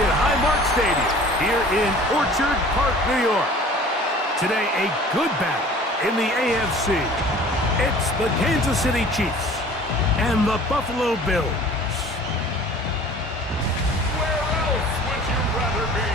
at Highmark Stadium here in Orchard Park, New York. Today, a good battle in the AFC. It's the Kansas City Chiefs and the Buffalo Bills. Where else would you rather be?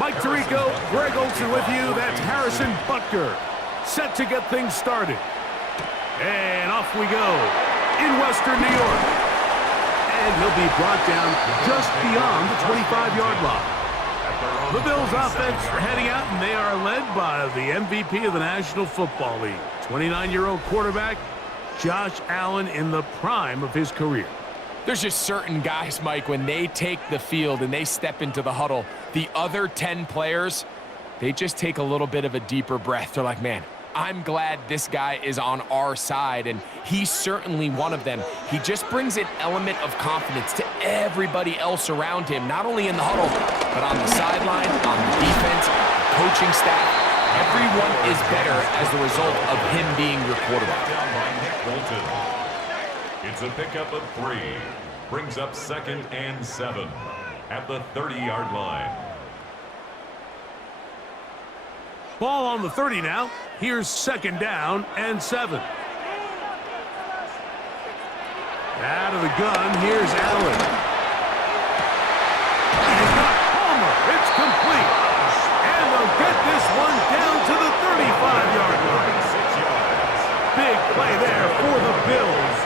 Mike Tirico, Greg Olsen with you. That's Harrison Butker, set to get things started. And off we go in Western New York. And he'll be brought down just beyond the 25-yard line. The Bills offense heading out, and they are led by the MVP of the National Football League, 29-year-old quarterback Josh Allen in the prime of his career. There's just certain guys, Mike, when they take the field and they step into the huddle, the other 10 players, they just take a little bit of a deeper breath. They're like, man, I'm glad this guy is on our side, and he's certainly one of them. He just brings an element of confidence to everybody else around him, not only in the huddle, but on the sideline, on the defense, the coaching staff. Everyone is better as the result of him being your quarterback. It's a pickup of 3. Brings up 2nd and 7 at the 30-yard line. Ball on the 30 now. Here's 2nd down and 7. Out of the gun, here's Allen. He's got Palmer. It's complete. And they'll get this one down to the 35-yard line. Big play there for the Bills.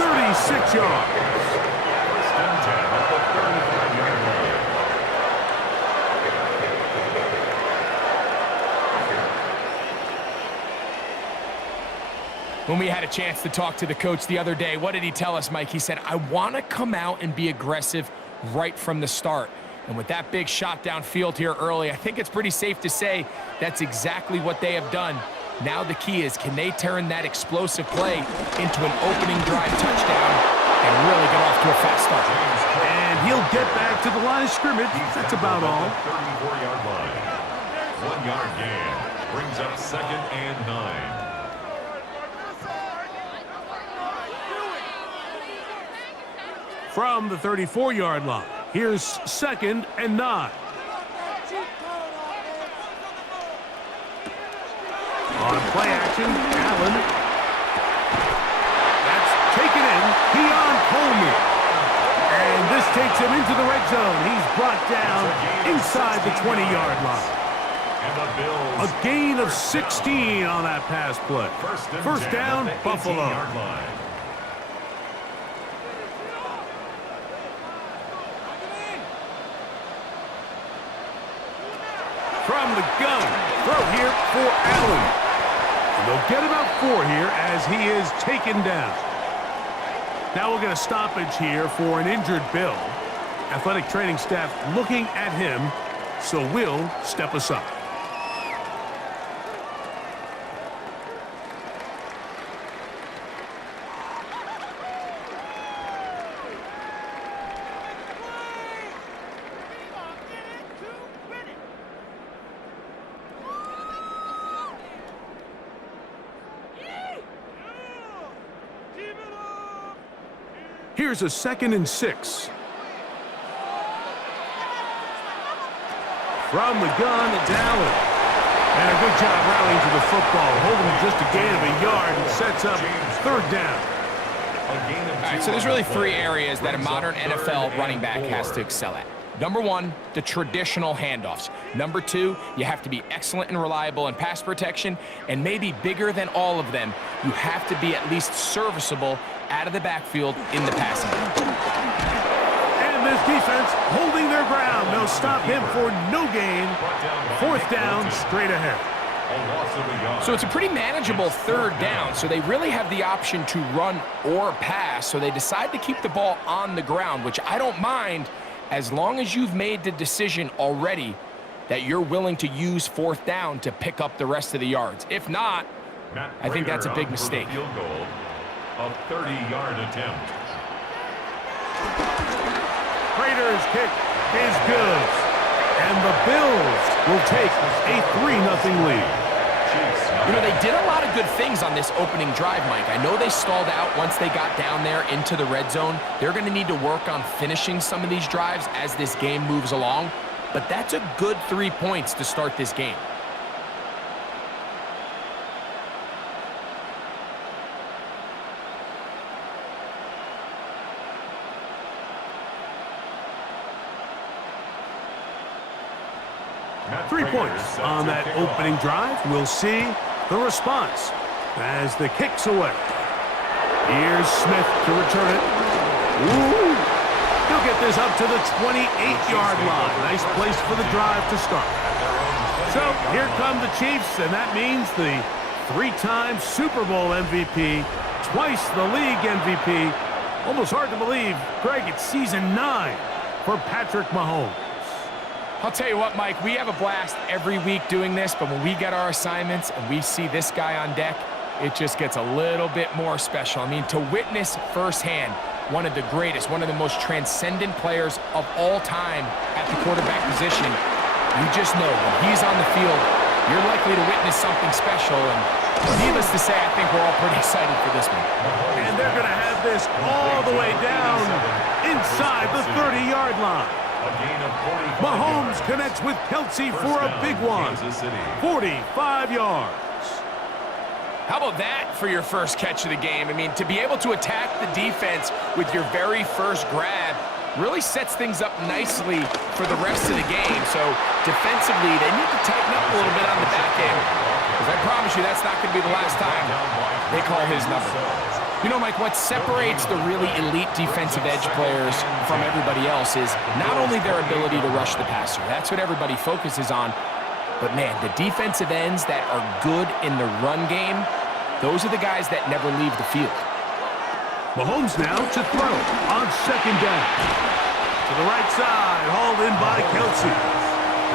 36 yards. 1st and 10 at the 35-yard line. When we had a chance to talk to the coach the other day, what did he tell us, Mike? He said, I want to come out and be aggressive right from the start. And with that big shot downfield here early, I think it's pretty safe to say that's exactly what they have done. Now the key is, can they turn that explosive play into an opening drive touchdown and really get off to a fast start? And he'll get back to the line of scrimmage. That's about all. 34-yard line. 1-yard gain. Brings up 2nd and 9. From the 34-yard line, here's 2nd and 9. On play action, Allen. That's taken in. Keon Coleman. And this takes him into the red zone. He's brought down inside the 20-yard line. A gain of 16 on that pass play. First down, Buffalo. From the gun, throw here for Allen. And they'll get about 4 here as he is taken down. Now we'll get a stoppage here for an injured Bill. Athletic training staff looking at him, so we'll step aside. Here's a 2nd and 6. From the gun, it's Allen. And a good job rallying to the football, holding just a gain of a yard and sets up 3rd down. All right, so there's really 3 areas that a modern NFL running back has to excel at. Number 1, the traditional handoffs. Number 2, you have to be excellent and reliable in pass protection. And maybe bigger than all of them, you have to be at least serviceable out of the backfield in the passing game. And this defense holding their ground. They'll stop him for no gain. 4th down, straight ahead. So it's a pretty manageable 3rd down, so they really have the option to run or pass, so they decide to keep the ball on the ground, which I don't mind as long as you've made the decision already that you're willing to use 4th down to pick up the rest of the yards. If not, I think that's a big mistake. Field goal, a 30-yard attempt. Prater's kick is good. And the Bills will take a 3-0 lead. You know, they did a lot of good things on this opening drive, Mike. I know they stalled out once they got down there into the red zone. They're going to need to work on finishing some of these drives as this game moves along. But that's a good 3 points to start this game. Matt 3 points on that opening drive. We'll see the response as the kick's away. Here's Smith to return it. Ooh. He'll get this up to the 28-yard line. Nice place for the drive to start. So here come the Chiefs, and that means the 3-time Super Bowl MVP, twice the league MVP. Almost hard to believe, Greg, it's season 9 for Patrick Mahomes. I'll tell you what, Mike, we have a blast every week doing this, but when we get our assignments and we see this guy on deck, it just gets a little bit more special. I mean, to witness firsthand one of the greatest, one of the most transcendent players of all time at the quarterback position, you just know when he's on the field, you're likely to witness something special. And needless to say, I think we're all pretty excited for this one. And they're going to have this all the way down inside the 30-yard line. Mahomes connects with Kelsey for a big one. 45 yards. How about that for your first catch of the game? I mean, to be able to attack the defense with your very first grab really sets things up nicely for the rest of the game. So defensively, they need to tighten up a little bit on the back end, because I promise you that's not going to be the last time they call his number. You know, Mike, what separates the really elite defensive edge players from everybody else is not only their ability to rush the passer. That's what everybody focuses on. But, man, the defensive ends that are good in the run game, those are the guys that never leave the field. Mahomes now to throw on 2nd down. To the right side, hauled in by Kelsey.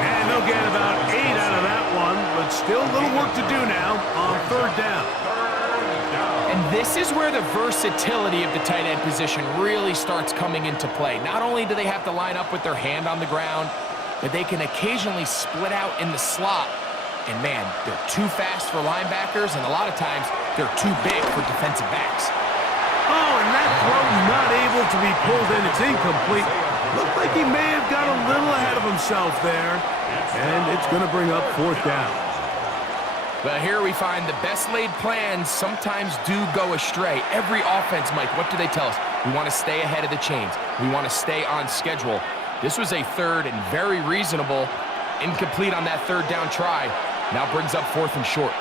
And they'll get about 8 out of that one, but still a little work to do now on 3rd down. And this is where the versatility of the tight end position really starts coming into play. Not only do they have to line up with their hand on the ground, but they can occasionally split out in the slot. And, man, they're too fast for linebackers, and a lot of times they're too big for defensive backs. Oh, and that throw not able to be pulled in. It's incomplete. Looked like he may have got a little ahead of himself there. And it's going to bring up 4th down. But here we find the best laid plans sometimes do go astray. Every offense, Mike, what do they tell us? We want to stay ahead of the chains. We want to stay on schedule. This was a 3rd and very reasonable, incomplete on that 3rd down try. Now brings up 4th and short.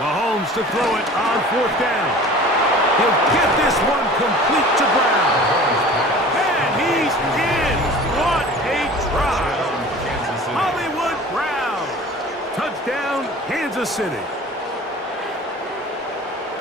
Mahomes to throw it on 4th down. He'll get this one complete to Brown. And he's in. What a try. Hollywood Brown. Touchdown, Kansas City.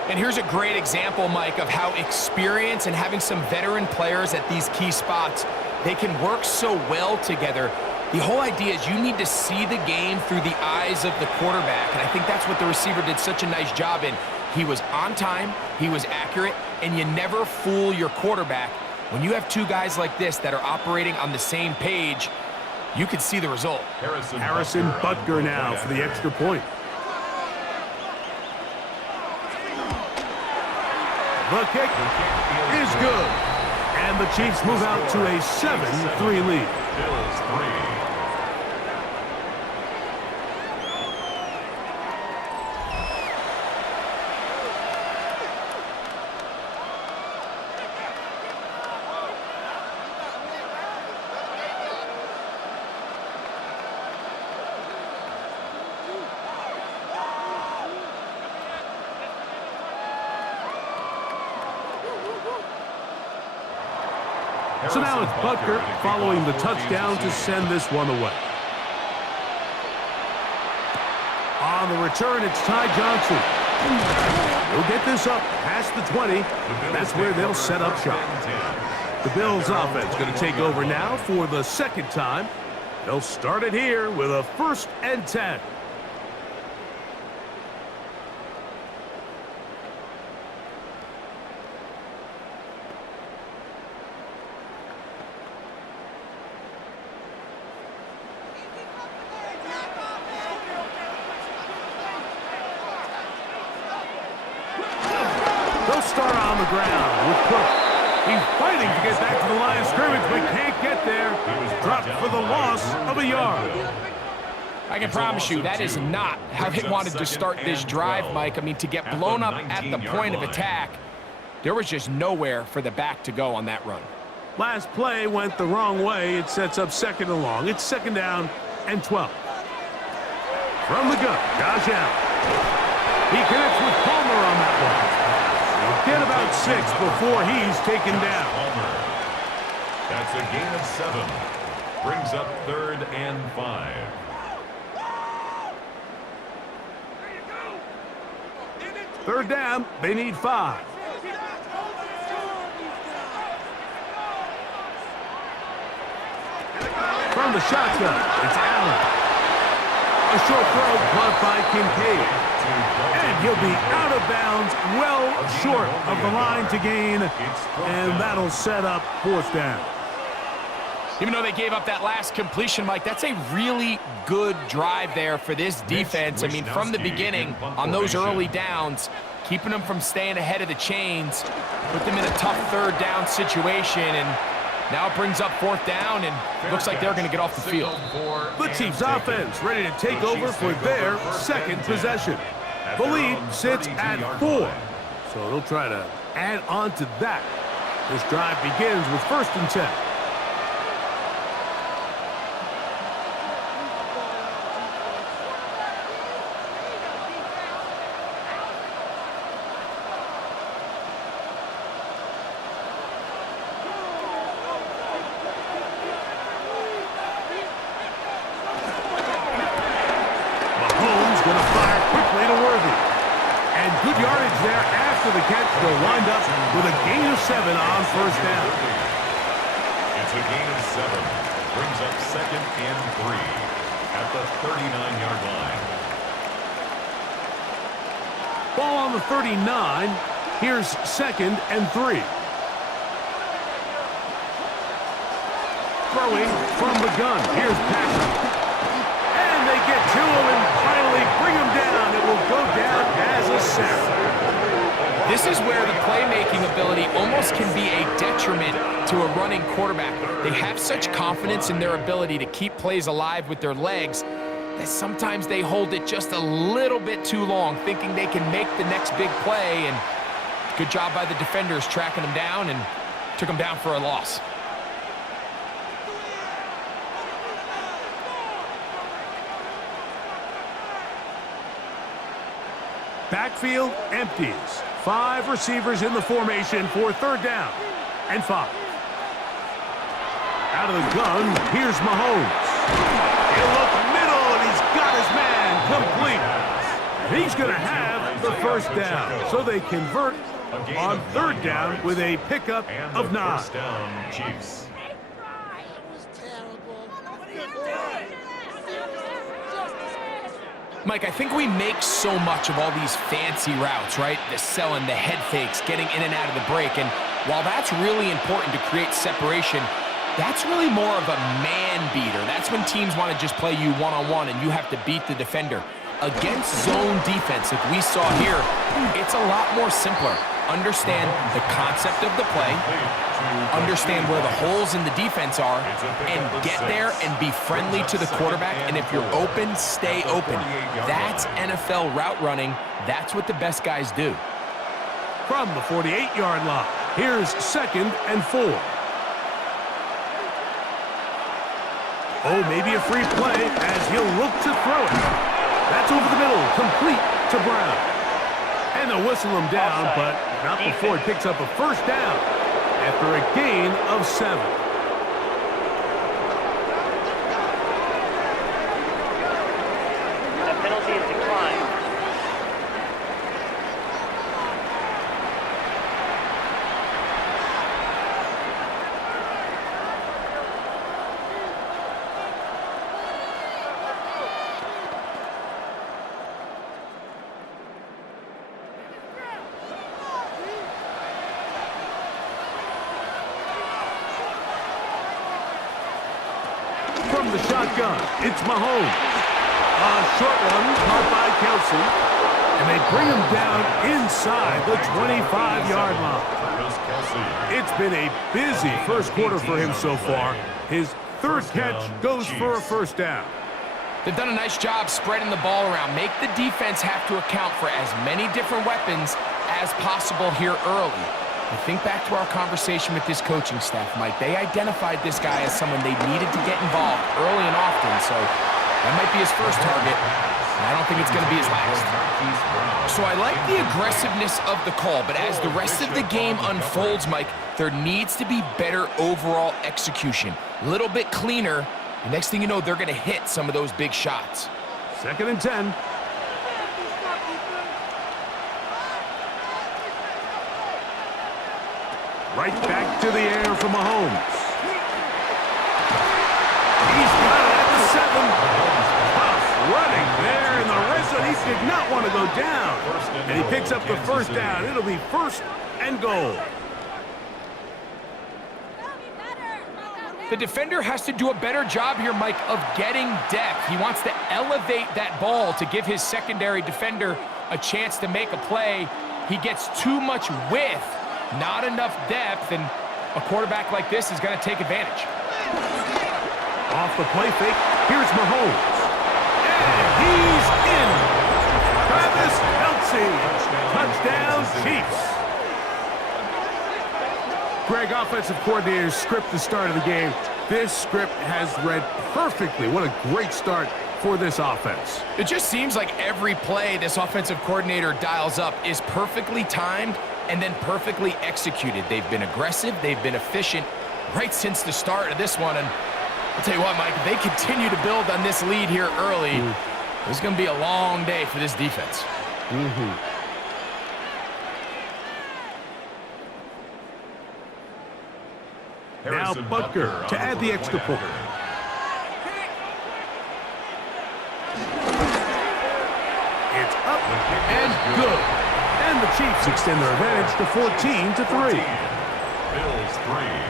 And here's a great example, Mike, of how experience and having some veteran players at these key spots, they can work so well together. The whole idea is you need to see the game through the eyes of the quarterback, and I think that's what the receiver did such a nice job in. He was on time, he was accurate, and you never fool your quarterback. When you have two guys like this that are operating on the same page, you can see the result. Harrison Butker now for the extra point. The kick is good. And the Chiefs move out to a 7-3 lead. Bills 3. So now it's Butker following the touchdown to send this one away. On the return, it's Ty Johnson. He'll get this up past the 20. That's where they'll set up shop. The Bills offense going to take over now for the second time. They'll start it here with a 1st and 10. They'll start on the ground with Cook. He's fighting to get back to the line of scrimmage, but can't get there. Dropped for the loss of a yard. I can promise you that is not how they wanted to start this drive, Mike. I mean, to get blown up at the point of attack, there was just nowhere for the back to go on that run. Last play went the wrong way. It sets up 2nd and long. It's 2nd down and 12. From the gun, Josh Allen. He connects with Palmer on that one. He'll get about 6 before he's taken down. That's a gain of 7. Brings up 3rd and 5. Third down, they need 5. From the shotgun, it's Allen. A short throw caught by Kincaid. And he'll be out of bounds, well short of the line to gain. And that'll set up 4th down. Even though they gave up that last completion, Mike, that's a really good drive there for this defense. I mean, from the beginning, on those early downs, keeping them from staying ahead of the chains, put them in a tough 3rd down situation, and now it brings up 4th down, and looks like they're going to get off the field. The Chiefs offense ready to take over for their 2nd possession. The lead sits at 4, so they'll try to add on to that. This drive begins with 1st and 10. Good yardage there after the catch. They'll wind up with a gain of 7 on 1st down. It's a gain of 7. Brings up 2nd and 3 at the 39-yard line. Ball on the 39. Here's 2nd and 3. Throwing from the gun. Here's Patrick. And they get to him and finally bring him down. It will go down as a sack. This is where the playmaking ability almost can be a detriment to a running quarterback. They have such confidence in their ability to keep plays alive with their legs that sometimes they hold it just a little bit too long, thinking they can make the next big play. And good job by the defenders tracking them down and took them down for a loss. Backfield empties. 5 receivers in the formation for 3rd down and 5. Out of the gun, here's Mahomes. He'll look middle, and he's got his man complete. And he's going to have the 1st down. So they convert on 3rd down with a pickup of 9. First down, Chiefs. Mike, I think we make so much of all these fancy routes, right? The selling, the head fakes, getting in and out of the break. And while that's really important to create separation, that's really more of a man beater. That's when teams want to just play you one-on-one and you have to beat the defender. Against zone defense, like we saw here, it's a lot more simpler. Understand the concept of the play, understand where the holes in the defense are, and get there and be friendly to the quarterback. And if you're open, stay open. That's NFL route running. That's what the best guys do. From the 48-yard line, here's 2nd and 4. Oh, maybe a free play as he'll look to throw it. That's over the middle, complete to Brown. And they'll whistle him down, but not before he picks up a 1st down after a gain of 7. The penalty is declined. from the shotgun. It's Mahomes. A short one caught by Kelsey. And they bring him down inside the 25-yard line. It's been a busy first quarter for him so far. His third catch goes for a first down. They've done a nice job spreading the ball around. Make the defense have to account for as many different weapons as possible here early. And think back to our conversation with this coaching staff, Mike. They identified this guy as someone they needed to get involved early and often, so that might be his first target. And I don't think it's going to be his last. So I like the aggressiveness of the call, but as the rest of the game unfolds, Mike, there needs to be better overall execution. A little bit cleaner. The next thing you know, they're going to hit some of those big shots. 2nd and 10. Right back to the air for Mahomes. He's got it at the 7. Tough running there in the red zone. He did not want to go down. And he picks up the first down. It'll be 1st and goal. The defender has to do a better job here, Mike, of getting depth. He wants to elevate that ball to give his secondary defender a chance to make a play. He gets too much width, not enough depth, and a quarterback like this is going to take advantage. Off the play fake, here's Mahomes. And he's in. Travis Kelce. Touchdown, Chiefs. Greg, offensive coordinator's script the start of the game. This script has read perfectly. What a great start for this offense. It just seems like every play this offensive coordinator dials up is perfectly timed and then perfectly executed. They've been aggressive. They've been efficient right since the start of this one. And I'll tell you what, Mike, if they continue to build on this lead here early, it's going to be a long day for this defense. Now Butker to add the extra point. It's up and good. And the Chiefs extend their advantage to 14-3. Bills 3.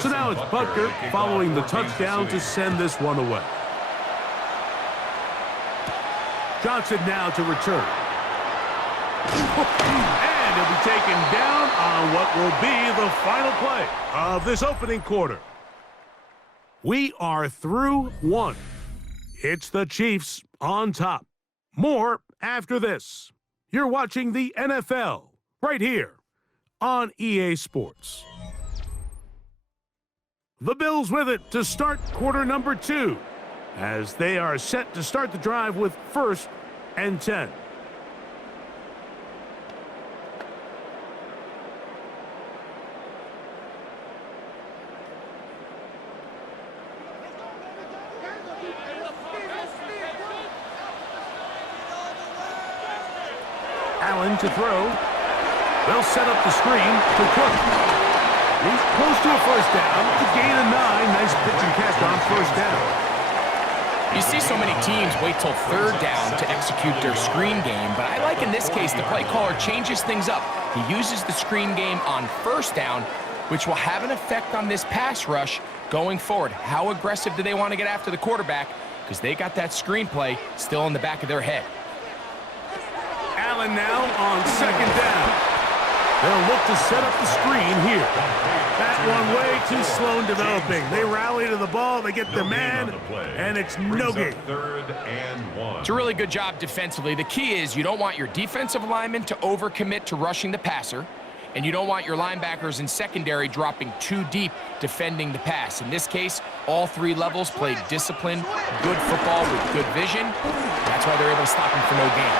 So now it's Butker following the touchdown to send this one away. Johnson now to return. And he'll be taken down on what will be the final play of this opening quarter. We are through one. It's the Chiefs on top. More after this. You're watching the NFL right here on EA Sports. The Bills with it to start quarter number 2 as they are set to start the drive with 1st and 10. Allen to throw. They'll set up the screen to Cook. He's close to a first down to gain a 9. Nice pitch and catch on first down. You see so many teams wait till 3rd down to execute their screen game, but I like in this case the play caller changes things up. He uses the screen game on 1st down, which will have an effect on this pass rush going forward. How aggressive do they want to get after the quarterback? Because they got that screen play still in the back of their head. Allen now on 2nd down. They'll look to set up the screen here. That one way too slow in developing. They rally to the ball, they get the man, and it's no gain. 3rd and 1. It's a really good job defensively. The key is you don't want your defensive linemen to overcommit to rushing the passer, and you don't want your linebackers in secondary dropping too deep defending the pass. In this case, all 3 levels played disciplined, good football with good vision. That's why they're able to stop him for no gain.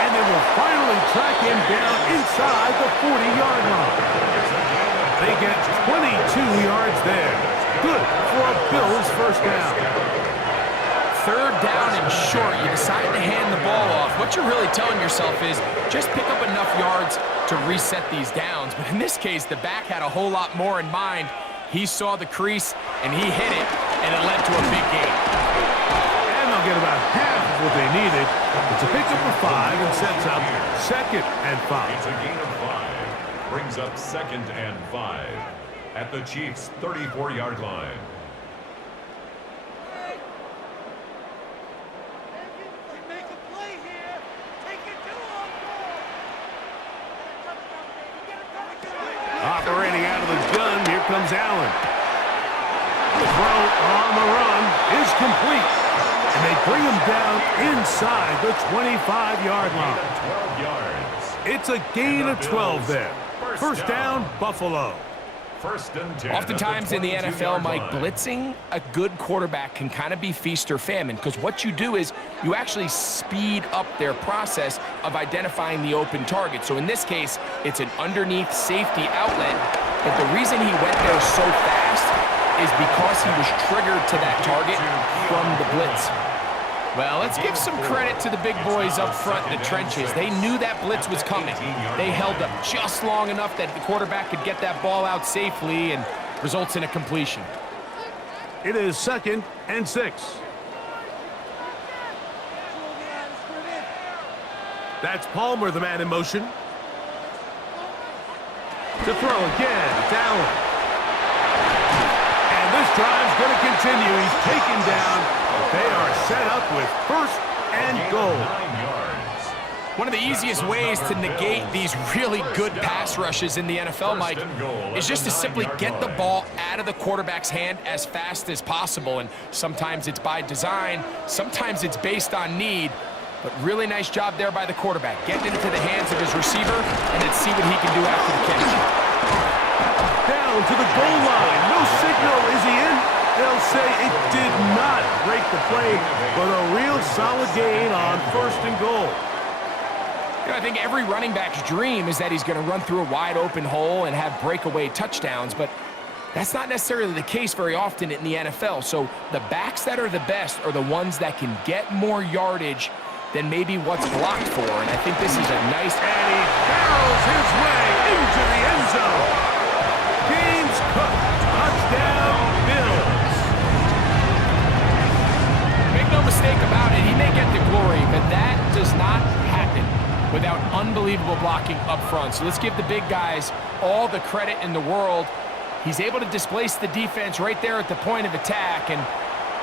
And they will finally track him down inside the 40-yard line. They get 22 yards there. Good for a Bills first down. 3rd down and short. You decide to hand the ball off. What you're really telling yourself is just pick up enough yards to reset these downs. But in this case, the back had a whole lot more in mind. He saw the crease, and he hit it, and it led to a big gain. And they'll get about half of what they needed. It's a pickup of 5 and sets up 2nd and 5. It's a gain of 5. Brings up 2nd and 5 at the Chiefs' 34-yard line. Operating out of the gun, here comes Allen. The throw on the run is complete. And they bring him down inside the 25-yard line. 12 yards. It's a gain of 12 there. First down, Buffalo. 1st and 10. Oftentimes in the NFL, Mike, blitzing a good quarterback can kind of be feast or famine, because what you do is you actually speed up their process of identifying the open target. So in this case, it's an underneath safety outlet, but the reason he went there so fast is because he was triggered to that target from the blitz. Well, let's give some credit to the big boys up front in the trenches. They knew that blitz was coming. They held up just long enough that the quarterback could get that ball out safely, and results in a completion. It is 2nd and 6. That's Palmer, the man in motion. To throw again, it's Allen. And this drive's going to continue. He's taken down. They are set up with 1st and goal. 9 yards. One of the easiest ways to negate these really good pass rushes in the NFL, Mike, is just to simply get the ball out of the quarterback's hand as fast as possible. And sometimes it's by design, sometimes it's based on need. But really nice job there by the quarterback, getting into the hands of his receiver, and let's see what he can do after the catch. Down to the goal line. No signal. Is he in? They'll say it did not break the play, but a real solid gain on 1st and goal. You know, I think every running back's dream is that he's going to run through a wide open hole and have breakaway touchdowns, but that's not necessarily the case very often in the NFL. So the backs that are the best are the ones that can get more yardage than maybe what's blocked for, and I think this is a nice... And he barrels his way into the end zone. Game's cooked. Touchdown, Bills. Make no mistake about it, he may get the glory, but that does not happen without unbelievable blocking up front. So let's give the big guys all the credit in the world. He's able to displace the defense right there at the point of attack, and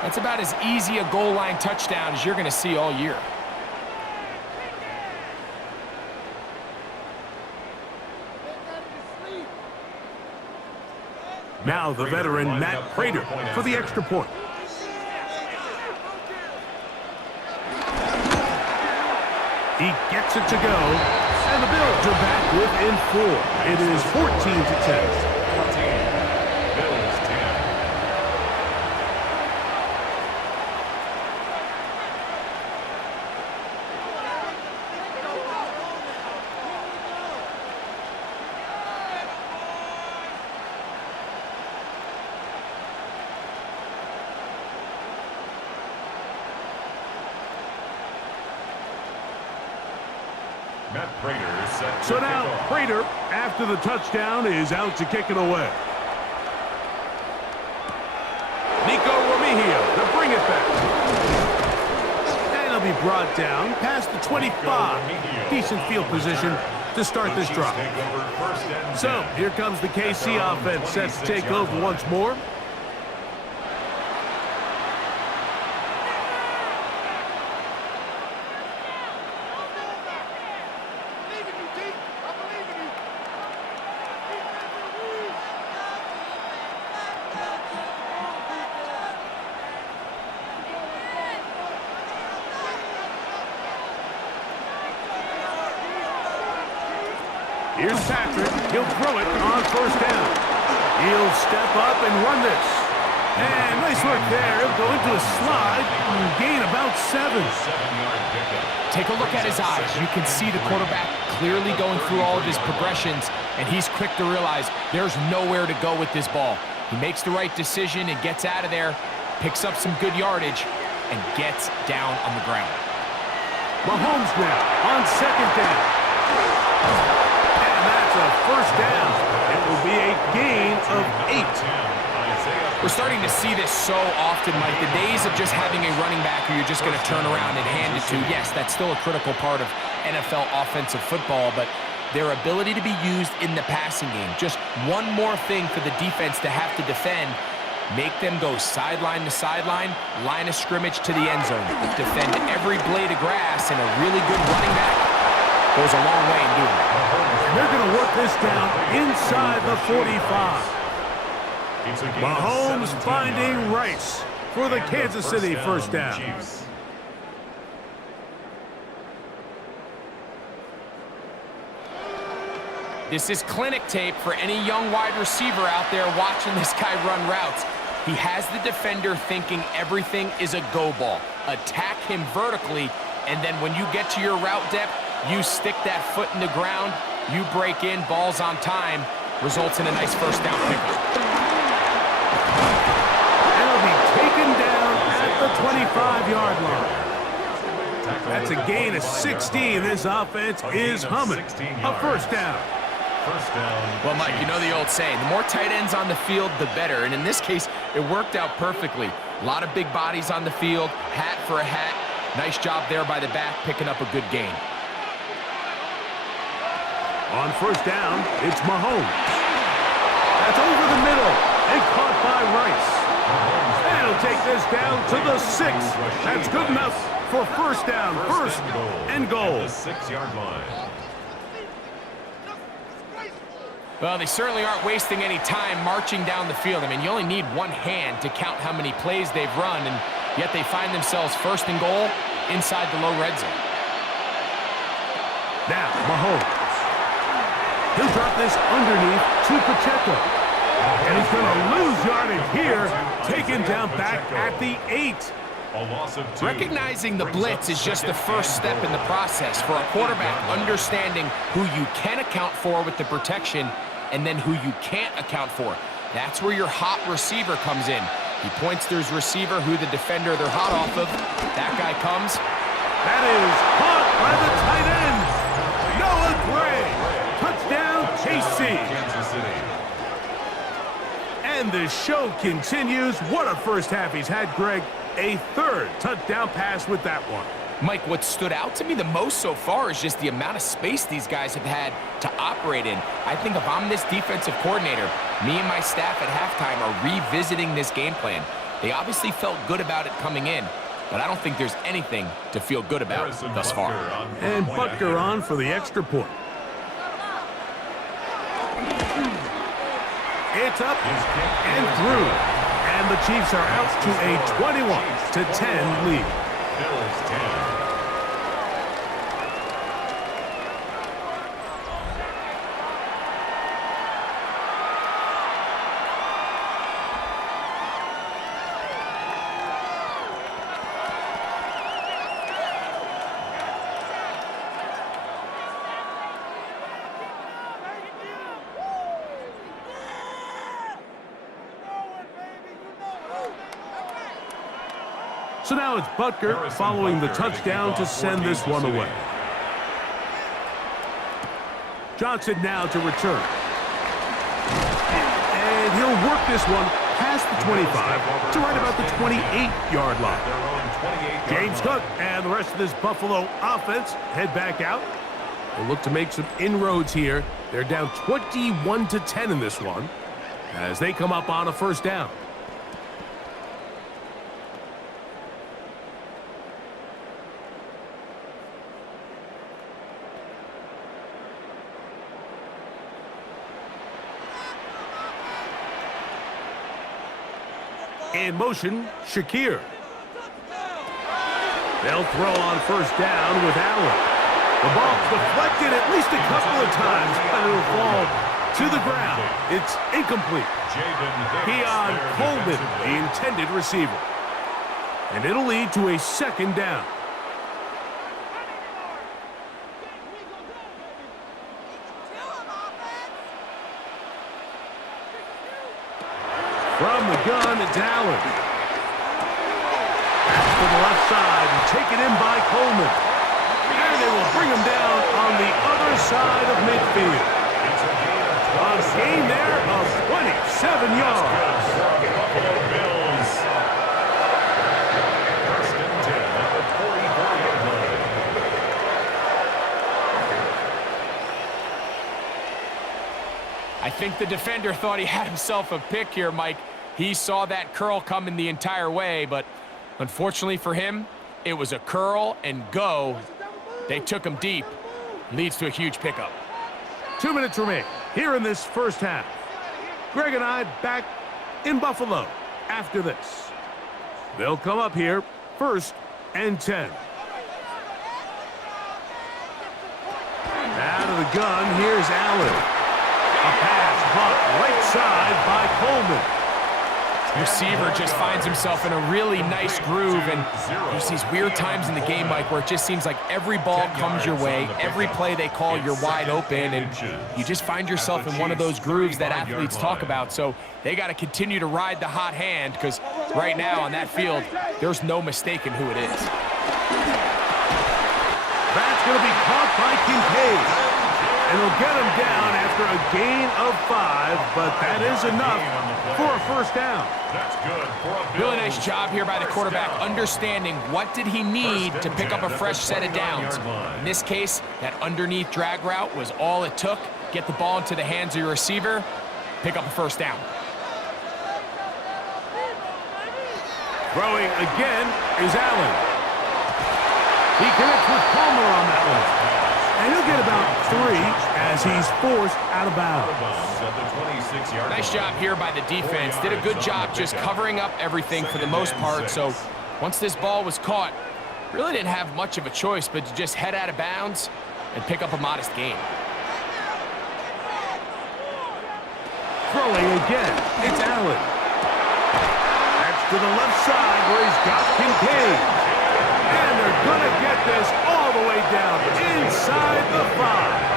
that's about as easy a goal line touchdown as you're going to see all year. Now the veteran Matt Prater for the extra point. He gets it to go, and the Bills are back within 4. It is 14-10. 14. Bills 10. Matt Prater set So to now kick off. Prater, after the touchdown, is out to kick it away. Nico Remigio to bring it back. And he'll be brought down past the 25. Decent field position to start this drive. So here comes the KC offense set to take over once more. Here's Patrick. He'll throw it on 1st down. He'll step up and run this. And nice work there. He'll go into a slide and gain about 7. 7-yard pickup. Take a look at his eyes. You can see the quarterback clearly going through all of his progressions, and he's quick to realize there's nowhere to go with this ball. He makes the right decision and gets out of there, picks up some good yardage. and gets down on the ground. Mahomes now on second down. And that's a first down. It will be a gain of 8. We're starting to see this so often, Mike. The days of just having a running back who you're just going to turn around and hand it to, yes, that's still a critical part of NFL offensive football, but their ability to be used in the passing game, just one more thing for the defense to have to defend, make them go sideline to sideline, line of scrimmage to the end zone, defend every blade of grass, and a really good running back goes a long way in doing that. And they're going to work this down inside the 45. Mahomes finding Rice for the Kansas City first down. This is clinic tape for any young wide receiver out there watching this guy run routes. He has the defender thinking everything is a go ball. Attack him vertically, and then when you get to your route depth, you stick that foot in the ground, you break in, ball's on time, results in a nice first down pickup. It'll be taken down at the 25-yard line. That's a gain of 16. This offense is humming. A first down. Well, Mike, you know the old saying, the more tight ends on the field, the better. And in this case, it worked out perfectly. A lot of big bodies on the field, hat for a hat. Nice job there by the back, picking up a good gain. On first down, it's Mahomes. That's over the middle and caught by Rice. And he'll take this down to the 6. That's good enough for first down, first and goal. 6-yard line. Well, they certainly aren't wasting any time marching down the field. I mean, you only need one hand to count how many plays they've run, and yet they find themselves first and goal inside the low red zone. Now, Mahomes. He'll drop this underneath to Pacheco. And he's going to lose yardage here, taken down back at the 8. A loss of 2. Recognizing the blitz is just the first step in the process for a quarterback, understanding who you can account for with the protection and then who you can't account for. That's where your hot receiver comes in. He points to his receiver, who the defender they're hot off of. That guy comes. That is caught by the tight end, Noah Gray. Touchdown, KC. Kansas City. And the show continues. What a first half he's had, Greg. A third touchdown pass with that one. Mike, what stood out to me the most so far is just the amount of space these guys have had to operate in. I think if I'm this defensive coordinator, me and my staff at halftime are revisiting this game plan. They obviously felt good about it coming in, but I don't think there's anything to feel good about thus far. And Butker on for the extra point. It's up and through. And the Chiefs are out to a 21-10 lead. Bills 10. So now it's Butker following the touchdown to send this one away. Johnson now to return. And he'll work this one past the 25 to right about the 28-yard line. James Cook and the rest of this Buffalo offense head back out. They'll look to make some inroads here. They're down 21-10 in this one as they come up on a first down. In motion, Shakir. They'll throw on first down with Allen. The ball's deflected at least a couple of times, but it'll fall to the ground. It's incomplete. Keon Coleman, the intended receiver. And it'll lead to a second down. From the gun, it's Allen. To the left side and taken in by Coleman. And they will bring him down on the other side of midfield. A gain there of 27 yards. Buffalo Bills. First and 10 at the 44-yard line. I think the defender thought he had himself a pick here, Mike. He saw that curl coming the entire way, but unfortunately for him, it was a curl and go. They took him deep. Leads to a huge pickup. 2 minutes remain here in this first half. Greg and I back in Buffalo after this. They'll come up here, 1st and 10. Out of the gun, here's Allen. A pass caught right side by Coleman. Receiver just finds himself in a really nice groove, and there's these weird times in the game, Mike, where it just seems like every ball comes your way, every play they call, you're wide open, and you just find yourself in one of those grooves that athletes talk about. So they got to continue to ride the hot hand, because right now on that field, there's no mistaking who it is. That's going to be caught by Kincaid. And he'll get him down after a gain of 5, but that is enough for a first down. That's good for a Really nice job here by the quarterback, understanding what did he need to pick up a fresh set of downs. In this case, that underneath drag route was all it took. Get the ball into the hands of your receiver, pick up a first down. Throwing again is Allen. He connects with Palmer on that one. And he'll get about 3 as he's forced out of bounds. Nice job here by the defense. Did a good job just covering up everything for the most part. So once this ball was caught, really didn't have much of a choice but to just head out of bounds and pick up a modest gain. Throwing again, it's Allen. That's to the left side where he's got Kincaid. And they're going to get this all the way down inside the 5.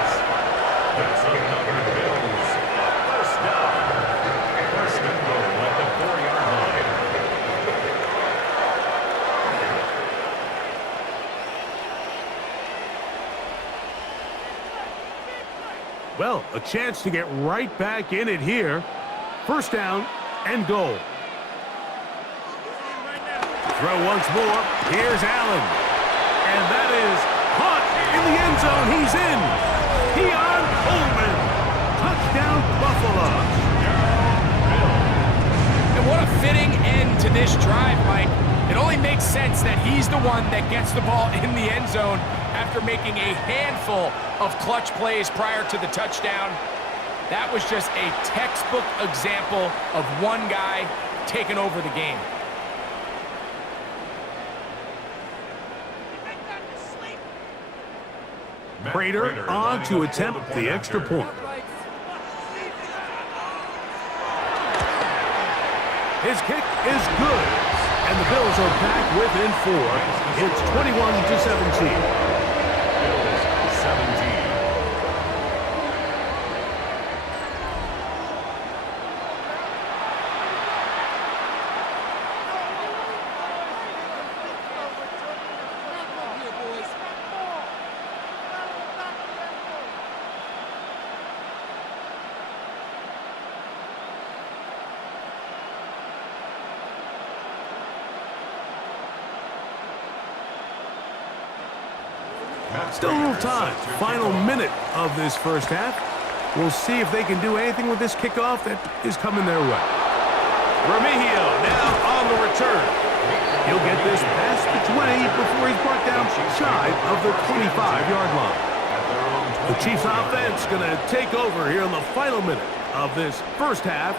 That's another Bills. First down. First and goal at the 4-yard line. Well, a chance to get right back in it here. First down and goal. Throw once more. Here's Allen. And that is caught in the end zone. He's in. Keon Coleman. Touchdown, Buffalo. And what a fitting end to this drive, Mike. It only makes sense that he's the one that gets the ball in the end zone after making a handful of clutch plays prior to the touchdown. That was just a textbook example of one guy taking over the game. Prater on to attempt the extra point. His kick is good, and the Bills are back within 4. It's 21-17. Bills 17. Still a little time. Final minute of this first half. We'll see if they can do anything with this kickoff that is coming their way. Remigio now on the return. He'll get this past the 20 before he's brought down shy of the 25-yard line. The Chiefs offense going to take over here in the final minute of this first half.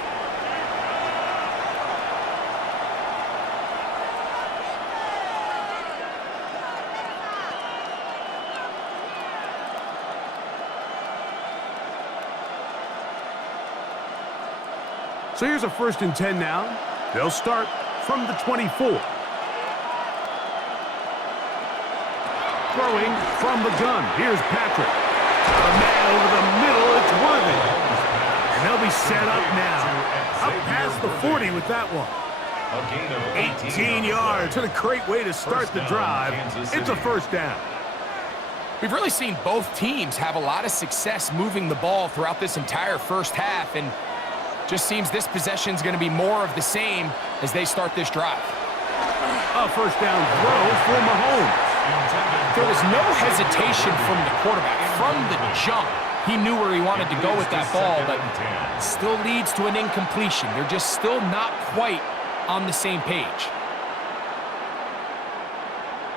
So here's a 1st and 10 now. They'll start from the 24. Throwing from the gun. Here's Patrick. A man over the middle. It's Worthy. And they'll be set up now. Up past the 40 with that one. A gain of 18 yards. What a great way to start the drive. It's a first down. We've really seen both teams have a lot of success moving the ball throughout this entire first half, and just seems this possession is going to be more of the same as they start this drive. A first down throw for Mahomes. There was no hesitation from the quarterback. From the jump, he knew where he wanted to go with that ball, but still leads to an incompletion. They're just still not quite on the same page.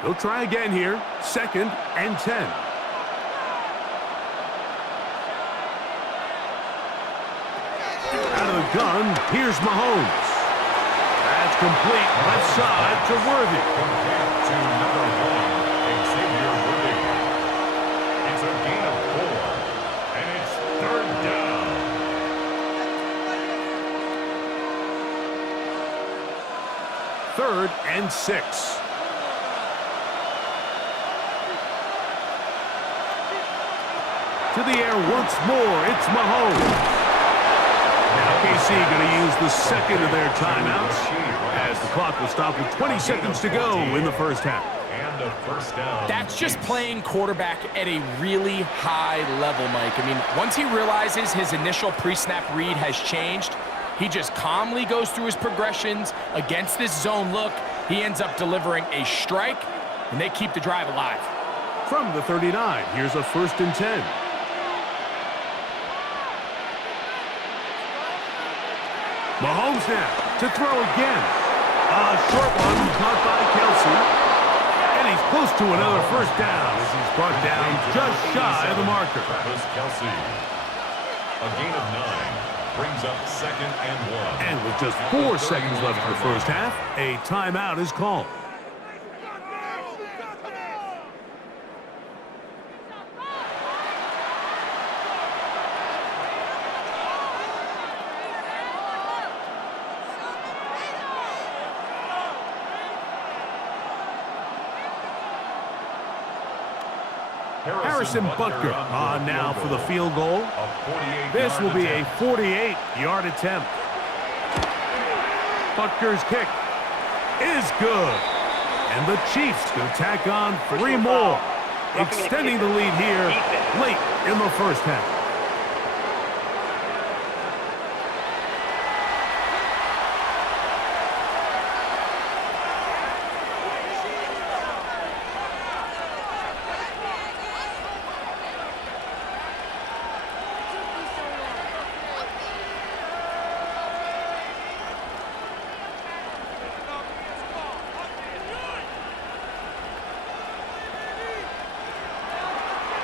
They'll try again here. 2nd and 10. Out of the gun, here's Mahomes. That's complete. Left side to Worthy. To number 1, Xavier Worthy. It's a gain of 4, and it's 3rd down. 3rd and 6. To the air once more, it's Mahomes. Now KC going to use the second of their timeouts as the clock will stop with 20 seconds to go in the first half. And a first down. That's just playing quarterback at a really high level, Mike. I mean, once he realizes his initial pre-snap read has changed, he just calmly goes through his progressions against this zone look. He ends up delivering a strike, and they keep the drive alive. From the 39, here's a 1st and 10. Mahomes now to throw again. A short one caught by Kelsey. And he's close to another first down as he's brought down just shy of the marker. Travis Kelsey. A gain of 9 brings up 2nd and 1. And with just 4 seconds left in the first half, a timeout is called. Harrison Butker on now for the field goal. This will be a 48-yard attempt. Butker's kick is good. And the Chiefs going to tack on 3 more, extending the lead here late in the first half.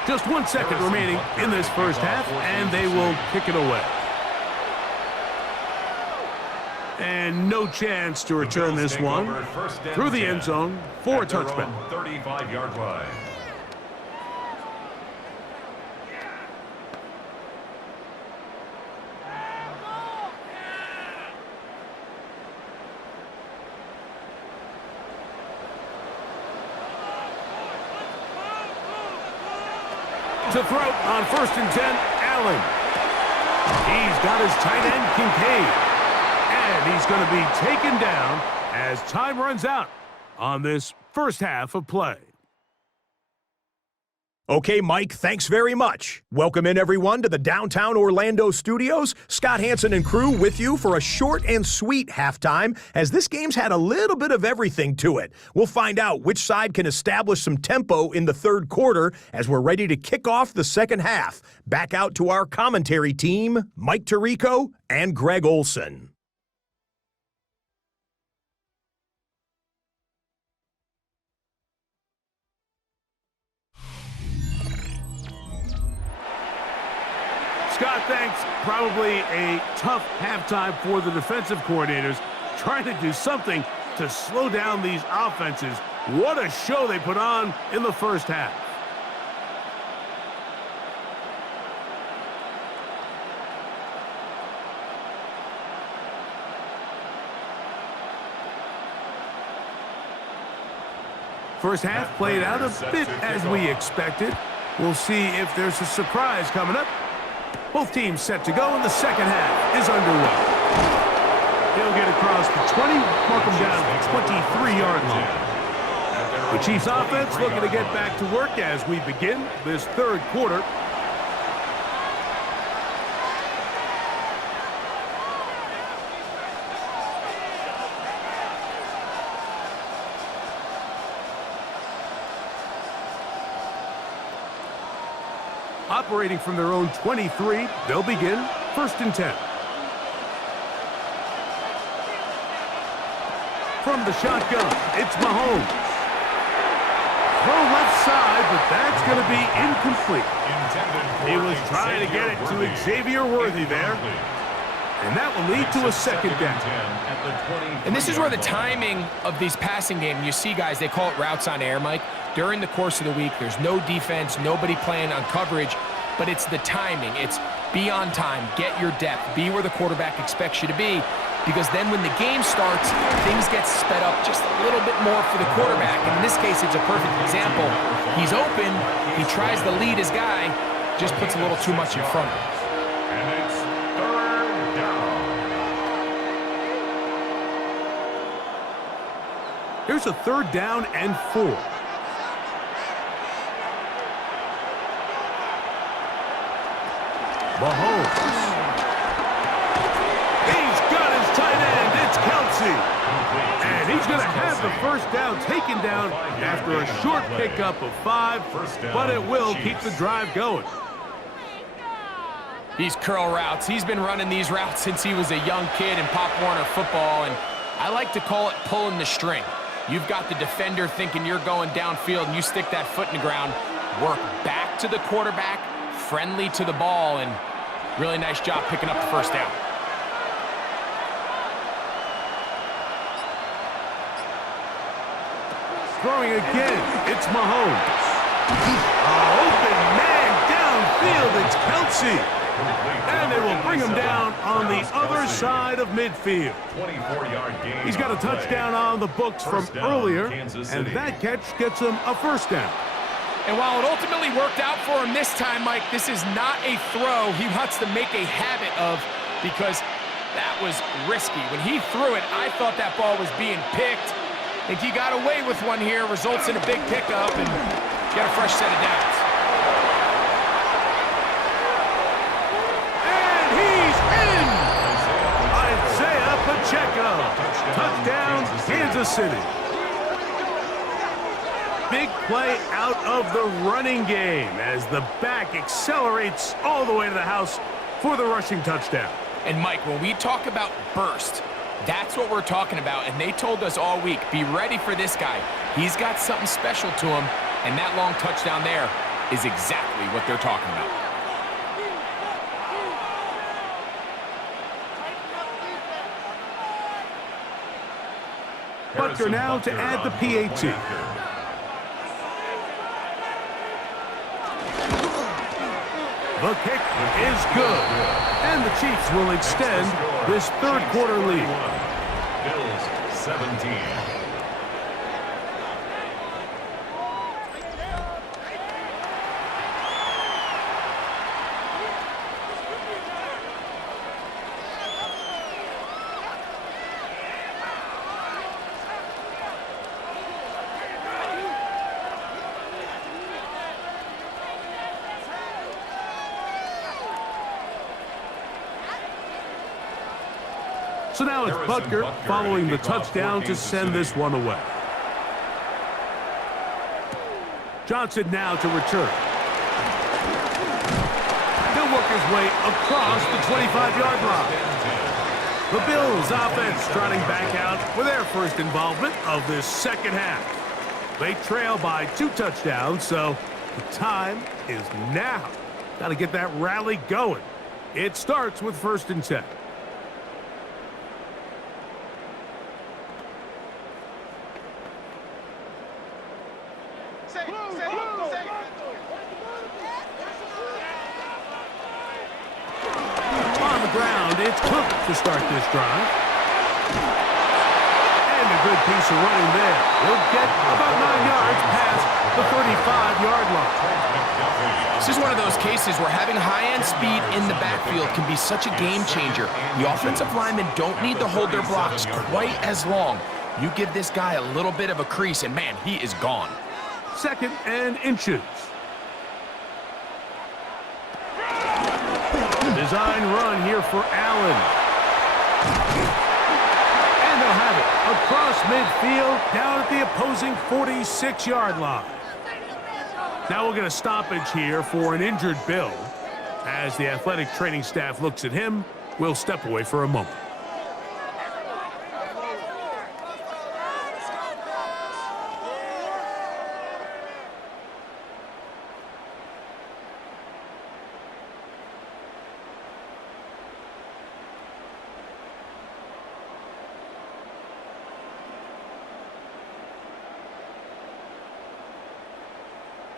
Just 1 second remaining in this first half, and they will kick it away. And no chance to return this one through the end zone for a touchback. 35-yard line. To throw on 1st and 10, Allen. He's got his tight end, Kincaid. And he's going to be taken down as time runs out on this first half of play. Okay, Mike, thanks very much. Welcome in, everyone, to the downtown Orlando studios. Scott Hansen and crew with you for a short and sweet halftime, as this game's had a little bit of everything to it. We'll find out which side can establish some tempo in the third quarter as we're ready to kick off the second half. Back out to our commentary team, Mike Tirico and Greg Olson. Scott, thanks. Probably a tough halftime for the defensive coordinators, trying to do something to slow down these offenses. What a show they put on in the first half. First half played out a bit as we expected. We'll see if there's a surprise coming up. Both teams set to go, and the second half is underway. He'll get across the 20, mark them down at the 23-yard line. The Chiefs offense looking to get back to work as we begin this third quarter. Operating from their own 23, they'll begin 1st and 10. From the shotgun, it's Mahomes. Throw left side, but that's going to be incomplete. He was trying to get it to Xavier Worthy there. And that will lead to a 2nd down. And this is where the timing of these passing games, you see guys, they call it routes on air, Mike. During the course of the week, there's no defense, nobody playing on coverage, but it's the timing. It's be on time, get your depth, be where the quarterback expects you to be, because then when the game starts, things get sped up just a little bit more for the quarterback. And in this case, it's a perfect example. He's open, he tries to lead his guy, just puts a little too much in front of him. And it's 3rd down. Here's a 3rd down and 4. Mahomes. He's got his tight end. It's Kelsey. And he's going to have the 1st down taken down after a short pickup of 5, but it will keep the drive going. These curl routes, he's been running these routes since he was a young kid in Pop Warner football, and I like to call it pulling the string. You've got the defender thinking you're going downfield, and you stick that foot in the ground, work back to the quarterback, friendly to the ball, and really nice job picking up the 1st down. Throwing again, it's Mahomes. Open man downfield, it's Kelsey. And they will bring him down on the other side of midfield. 24-yard gain. He's got a touchdown on the books from earlier, and that catch gets him a 1st down. And while it ultimately worked out for him this time, Mike, this is not a throw he wants to make a habit of, because that was risky. When he threw it, I thought that ball was being picked. I think he got away with one here, results in a big pickup, and get a fresh set of downs. And he's in! Isaiah Pacheco. Touchdown, Kansas City. Big play out of the running game as the back accelerates all the way to the house for the rushing touchdown. And Mike, when we talk about burst, that's what we're talking about, and they told us all week, be ready for this guy. He's got something special to him, and that long touchdown there is exactly what they're talking about. Butker now to add the PAT. The kick is good, and the Chiefs will extend this 3rd quarter lead. Bills 17. So now it's Butker following the touchdown to send this one away. Johnson now to return. He'll work his way across the 25-yard line. The Bills offense trotting back out for their 1st involvement of this 2nd half. They trail by 2 touchdowns, so the time is now. Got to get that rally going. It starts with 1st and 10. On the ground, it's Cook to start this drive. And a good piece of running there. He'll get about 9 yards past the 35-yard line. This is one of those cases where having high-end speed in the backfield can be such a game changer. The offensive linemen don't need to hold their blocks quite as long. You give this guy a little bit of a crease, and man, he is gone. 2nd and inches. Design run here for Allen. And they'll have it across midfield down at the opposing 46-yard line. Now we'll get a stoppage here for an injured Bill. As the athletic training staff looks at him, we'll step away for a moment.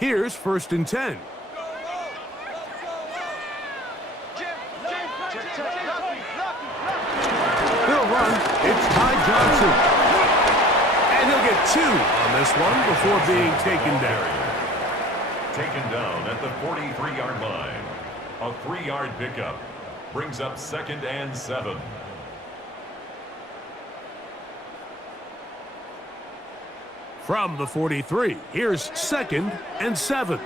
Here's 1st and 10. They'll run. It's Ty Johnson. And he'll get 2 on this one before being taken down. Taken down at the 43-yard line. A 3-yard pickup brings up 2nd and 7. From the 43, here's 2nd and 7.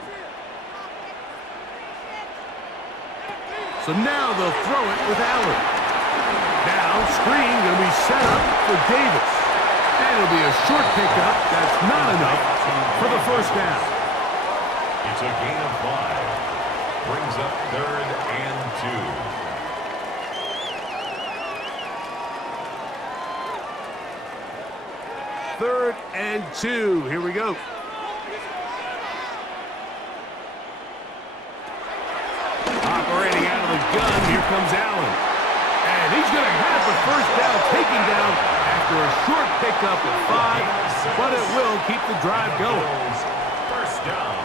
So now they'll throw it with Allen. Now screen going to be set up for Davis. And it'll be a short pickup. That's not enough for the 1st down. It's a gain of 5. Brings up 3rd and 2. 3rd and 2. Here we go. Operating out of the gun, here comes Allen. And he's going to have the 1st down taken down after a short pickup of 5, but it will keep the drive going. 1st down.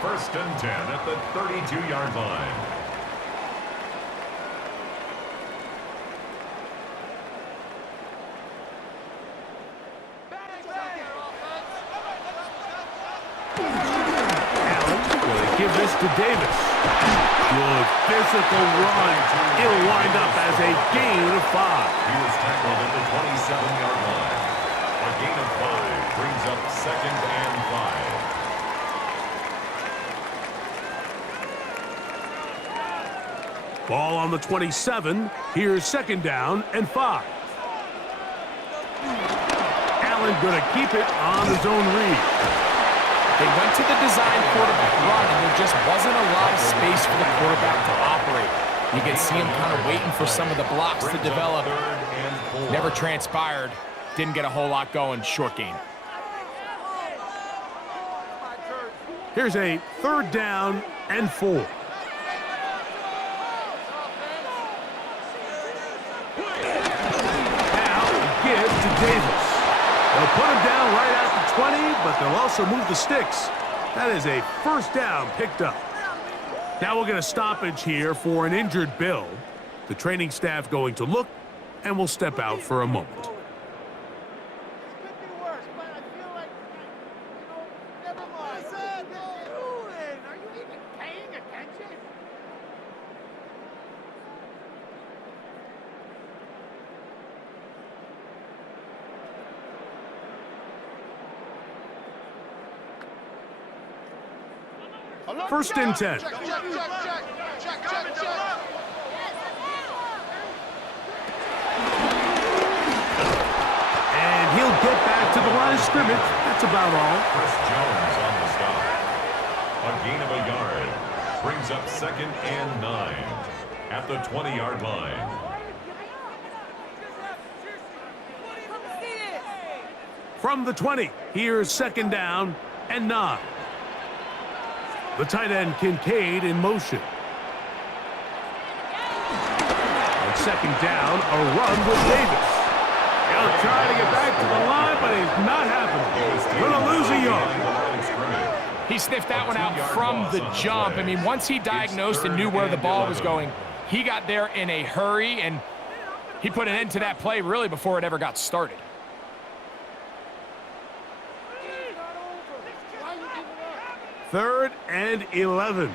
1st and 10 at the 32-yard line. Give this to Davis. Good physical run. It'll wind up as a gain of 5. He was tackled at the 27-yard line. A gain of 5 brings up 2nd and 5. Ball on the 27. Here's 2nd down and 5. Allen going to keep it on his own read. They went to the design quarterback run, and there just wasn't a lot of space for the quarterback to operate. You can see him kind of waiting for some of the blocks to develop. Never transpired. Didn't get a whole lot going. Short gain. Here's a 3rd down and 4. Now, give to Davis. They'll put him down right at the 20, but they'll also move the sticks. That is a 1st down picked up. Now we'll get a stoppage here for an injured Bill. The training staff going to look, and we'll step out for a moment. First and 10. And he'll get back to the line of scrimmage. That's about all. Chris Jones on the stop. A gain of a yard. Brings up 2nd and 9 at the 20-yard line. From the 20, here's 2nd down and 9. The tight end, Kincaid, in motion. On 2nd down, a run with Davis. He'll try to get back to the line, but it's not happening. Going to lose a yard. He sniffed that one out from the jump. I mean, once he diagnosed and knew where the ball was going, he got there in a hurry, and he put an end to that play really before it ever got started. 3rd and 11.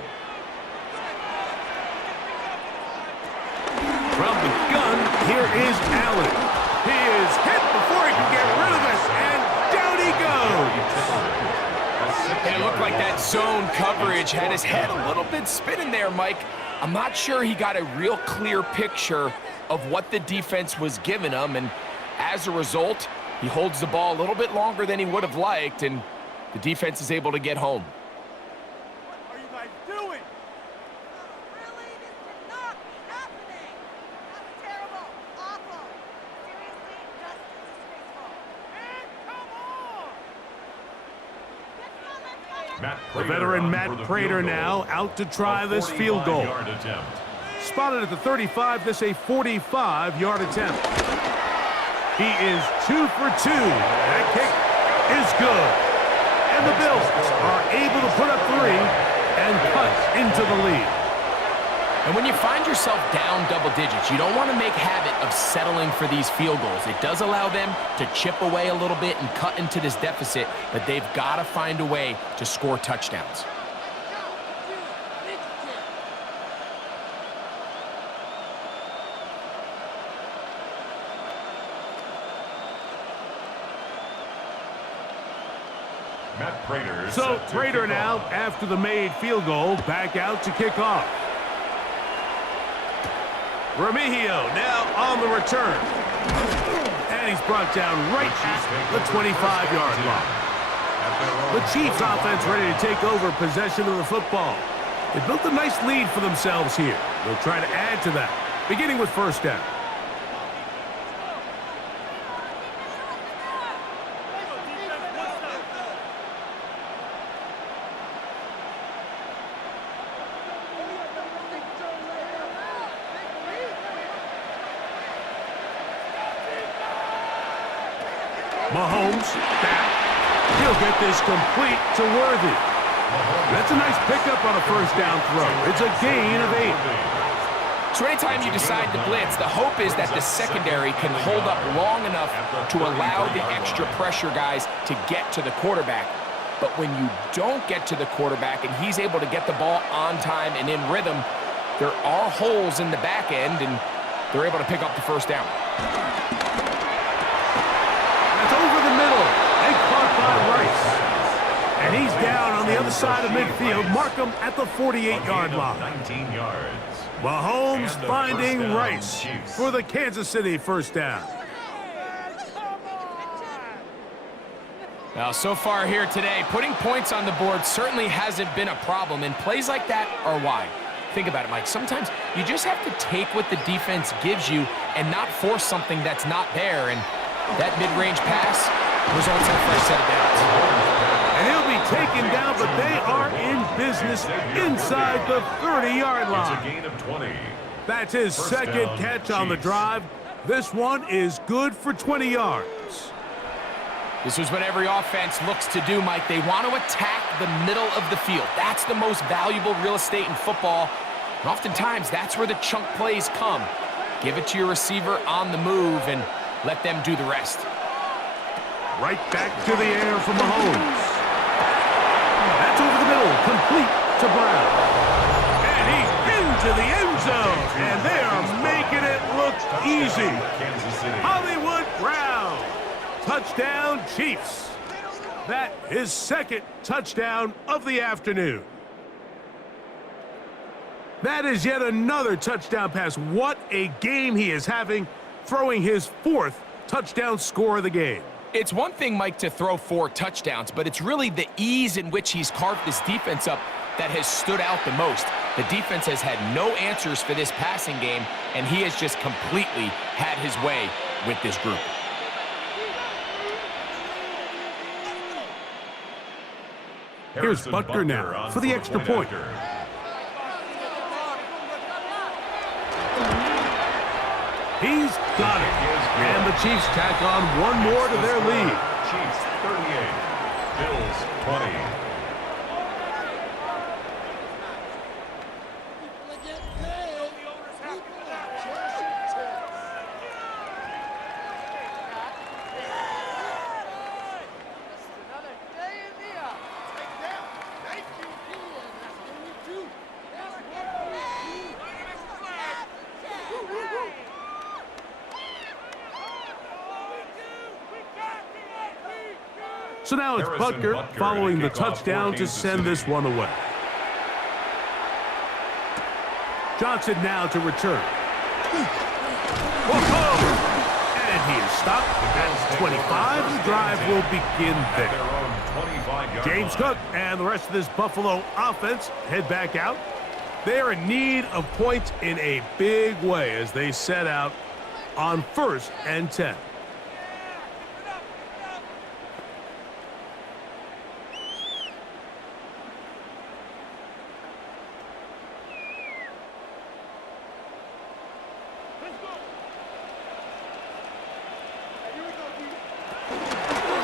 From the gun, here is Allen. He is hit before he can get rid of it, and down he goes. And it looked like that zone coverage had his head a little bit spinning there, Mike. I'm not sure he got a real clear picture of what the defense was giving him, and as a result, he holds the ball a little bit longer than he would have liked, and the defense is able to get home. What are you guys doing? Really? This cannot be happening. That was terrible. Awful. Seriously, just disgraceful. Man, come on! The veteran Matt Prater now out to try this field goal. Spotted at the 35, this a 45-yard attempt. He is 2 for 2. That kick is good. And the Bills are able to put up 3 and cut into the lead. And when you find yourself down double digits, you don't want to make habit of settling for these field goals. It does allow them to chip away a little bit and cut into this deficit, but they've got to find a way to score touchdowns. So Prater now, after the made field goal, back out to kick off. Remigio now on the return. And he's brought down right at the 25-yard line. The Chiefs offense ready to take over possession of the football. They built a nice lead for themselves here. They'll try to add to that, beginning with first down. Mahomes back. He'll get this complete to Worthy. That's a nice pickup on a first down throw. It's a gain of 8. So anytime you decide to blitz, the hope is that the secondary can hold up long enough to allow the extra pressure guys to get to the quarterback. But when you don't get to the quarterback and he's able to get the ball on time and in rhythm, there are holes in the back end, and they're able to pick up the first down. Over the middle, and caught by Rice. And he's down on the other side of midfield. Mark him at the 48-yard line. 19 yards. Mahomes finding Rice for the Kansas City first down. Now, so far here today, putting points on the board certainly hasn't been a problem, and plays like that are why. Think about it, Mike. Sometimes you just have to take what the defense gives you and not force something that's not there, and that mid-range pass results in a fresh set of downs. And he'll be taken down, but they are in business inside the 30-yard line. It's a gain of 20. That's his second catch on the drive. This one is good for 20 yards. This is what every offense looks to do, Mike. They want to attack the middle of the field. That's the most valuable real estate in football. And oftentimes, that's where the chunk plays come. Give it to your receiver on the move and let them do the rest. Right back to the air from Mahomes. That's over the middle, complete to Brown. And he's into the end zone. And they are making it look easy. Hollywood Brown. Touchdown, Chiefs. That is second touchdown of the afternoon. That is yet another touchdown pass. What a game he is having, throwing his 4th touchdown score of the game. It's one thing, Mike, to throw 4 touchdowns, but it's really the ease in which he's carved this defense up that has stood out the most. The defense has had no answers for this passing game, and he has just completely had his way with this group. Here's Butker now for the extra point. He's got it. And the Chiefs tack on one more to their lead. Chiefs 38, Bills 20. Another day in the office. Thank you. So now it's Butker following the touchdown to send this one away. Johnson now to return. Whoa! And he is stopped at 25. The drive will begin there. James Cook and the rest of this Buffalo offense head back out. They are in need of points in a big way as they set out on 1st and 10.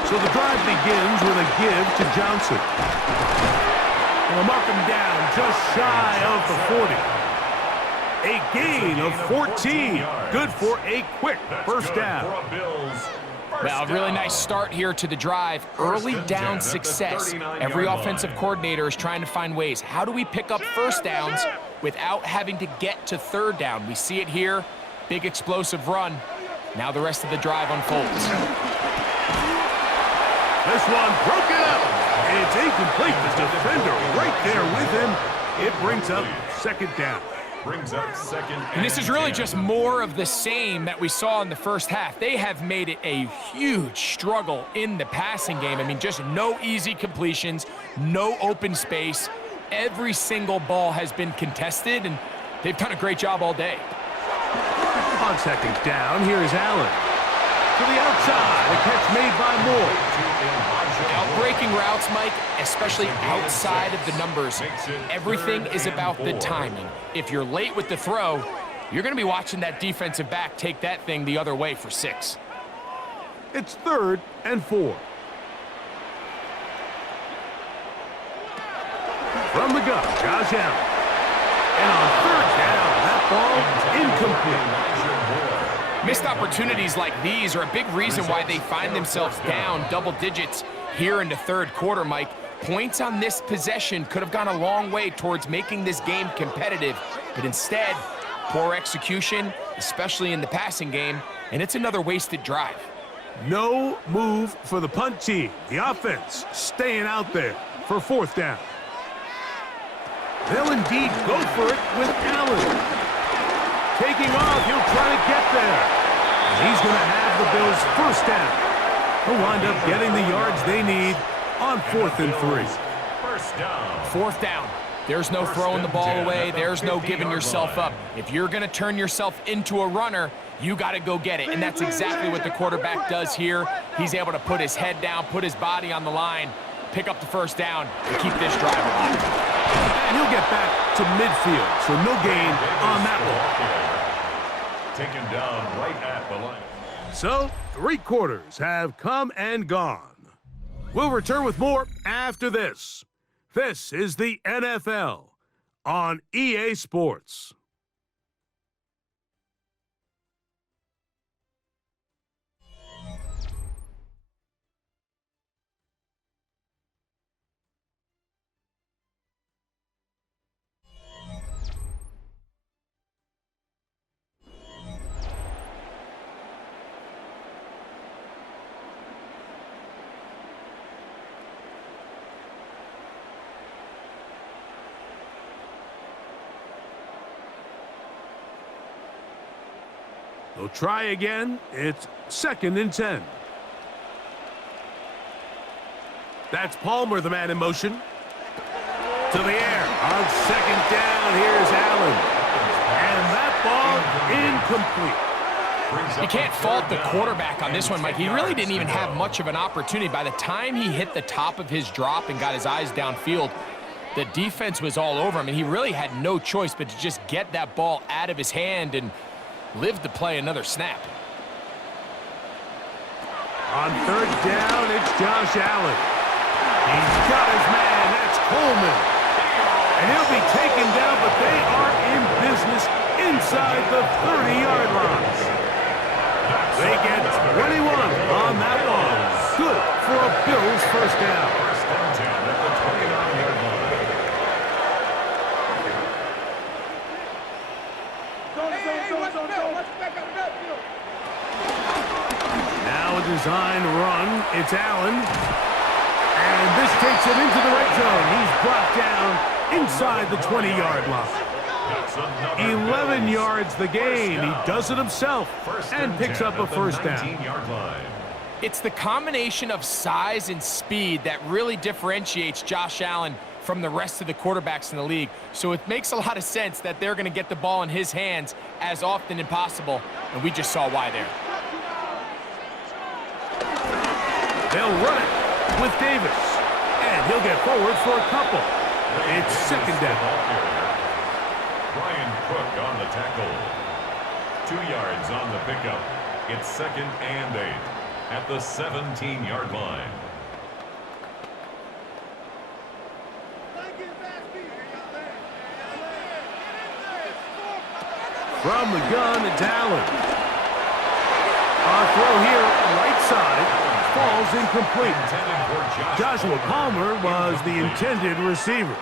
So the drive begins with a give to Johnson. They'll mark him down just shy of the 40. A gain of 14. Good for a quick first down. Well, a really nice start here to the drive. Early down success. Every offensive coordinator is trying to find ways. How do we pick up first downs without having to get to 3rd down? We see it here. Big explosive run. Now the rest of the drive unfolds. This one broken up. It's incomplete. The defender right there with him. It brings up 2nd down. And this is really just more of the same that we saw in the first half. They have made it a huge struggle in the passing game. I mean, just no easy completions, no open space. Every single ball has been contested, and they've done a great job all day. On 2nd down, here is Allen. To the outside, a catch made by Moore. Outbreaking routes, Mike, especially outside of the numbers, everything is about the timing. If you're late with the throw, you're going to be watching that defensive back take that thing the other way for 6. It's 3rd and 4. From the gun, Josh Allen. And on 3rd down, that ball incomplete. Missed opportunities like these are a big reason why they find themselves down double digits here in the 3rd quarter, Mike. Points on this possession could have gone a long way towards making this game competitive, but instead, poor execution, especially in the passing game, and it's another wasted drive. No move for the punt team. The offense staying out there for 4th down. They'll indeed go for it with Allen. Taking off, he'll try to get there. And he's going to have the Bills' 1st down. He'll wind up getting the yards they need on 4th and 3. 4th down. There's no throwing the ball away. There's no giving yourself up. If you're going to turn yourself into a runner, you got to go get it. And that's exactly what the quarterback does here. He's able to put his head down, put his body on the line, pick up the 1st down, and keep this drive alive. And he'll get back to midfield, so no gain on that one. Taken down right at the line. So, 3 quarters have come and gone. We'll return with more after this. This is the NFL on EA Sports. They'll try again. It's 2nd and 10. That's Palmer, the man in motion. To the air. On 2nd down, here's Allen. And that ball incomplete. You can't fault the quarterback on this one, Mike. He really didn't even have much of an opportunity. By the time he hit the top of his drop and got his eyes downfield, the defense was all over him, and he really had no choice but to just get that ball out of his hand and live to play another snap. On 3rd down, it's Josh Allen. He's got his man. That's Coleman. And he'll be taken down, but they are in business inside the 30-yard line. They get 21 on that one. Good for a Bills 1st down. 1st and 10 at the 29-yard line. Now a design run. It's Allen. And this takes him into the red zone. He's brought down inside the 20-yard line. 11 yards the gain. He does it himself and picks up a first down. It's the combination of size and speed that really differentiates Josh Allen from the rest of the quarterbacks in the league. So it makes a lot of sense that they're going to get the ball in his hands as often as possible, and we just saw why there. They'll run it with Davis, and he'll get forward for a couple. It's second down. Brian Cook on the tackle. 2 yards on the pickup. It's 2nd and 8 at the 17-yard line. From the gun, it's Allen. Our throw here, right side, falls incomplete. Joshua Palmer was the intended receiver.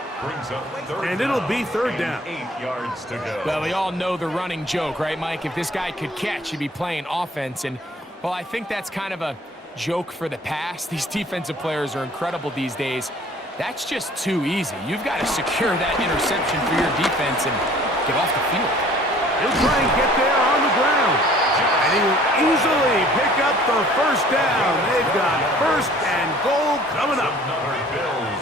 And it'll be third down. 8 yards to go. Well, we all know the running joke, right, Mike? If this guy could catch, he'd be playing offense. And, well, I think that's kind of a joke for the past. These defensive players are incredible these days. That's just too easy. You've got to secure that interception for your defense and get off the field. He'll try and get there on the ground. And he will easily pick up the first down. They've got first and goal coming up.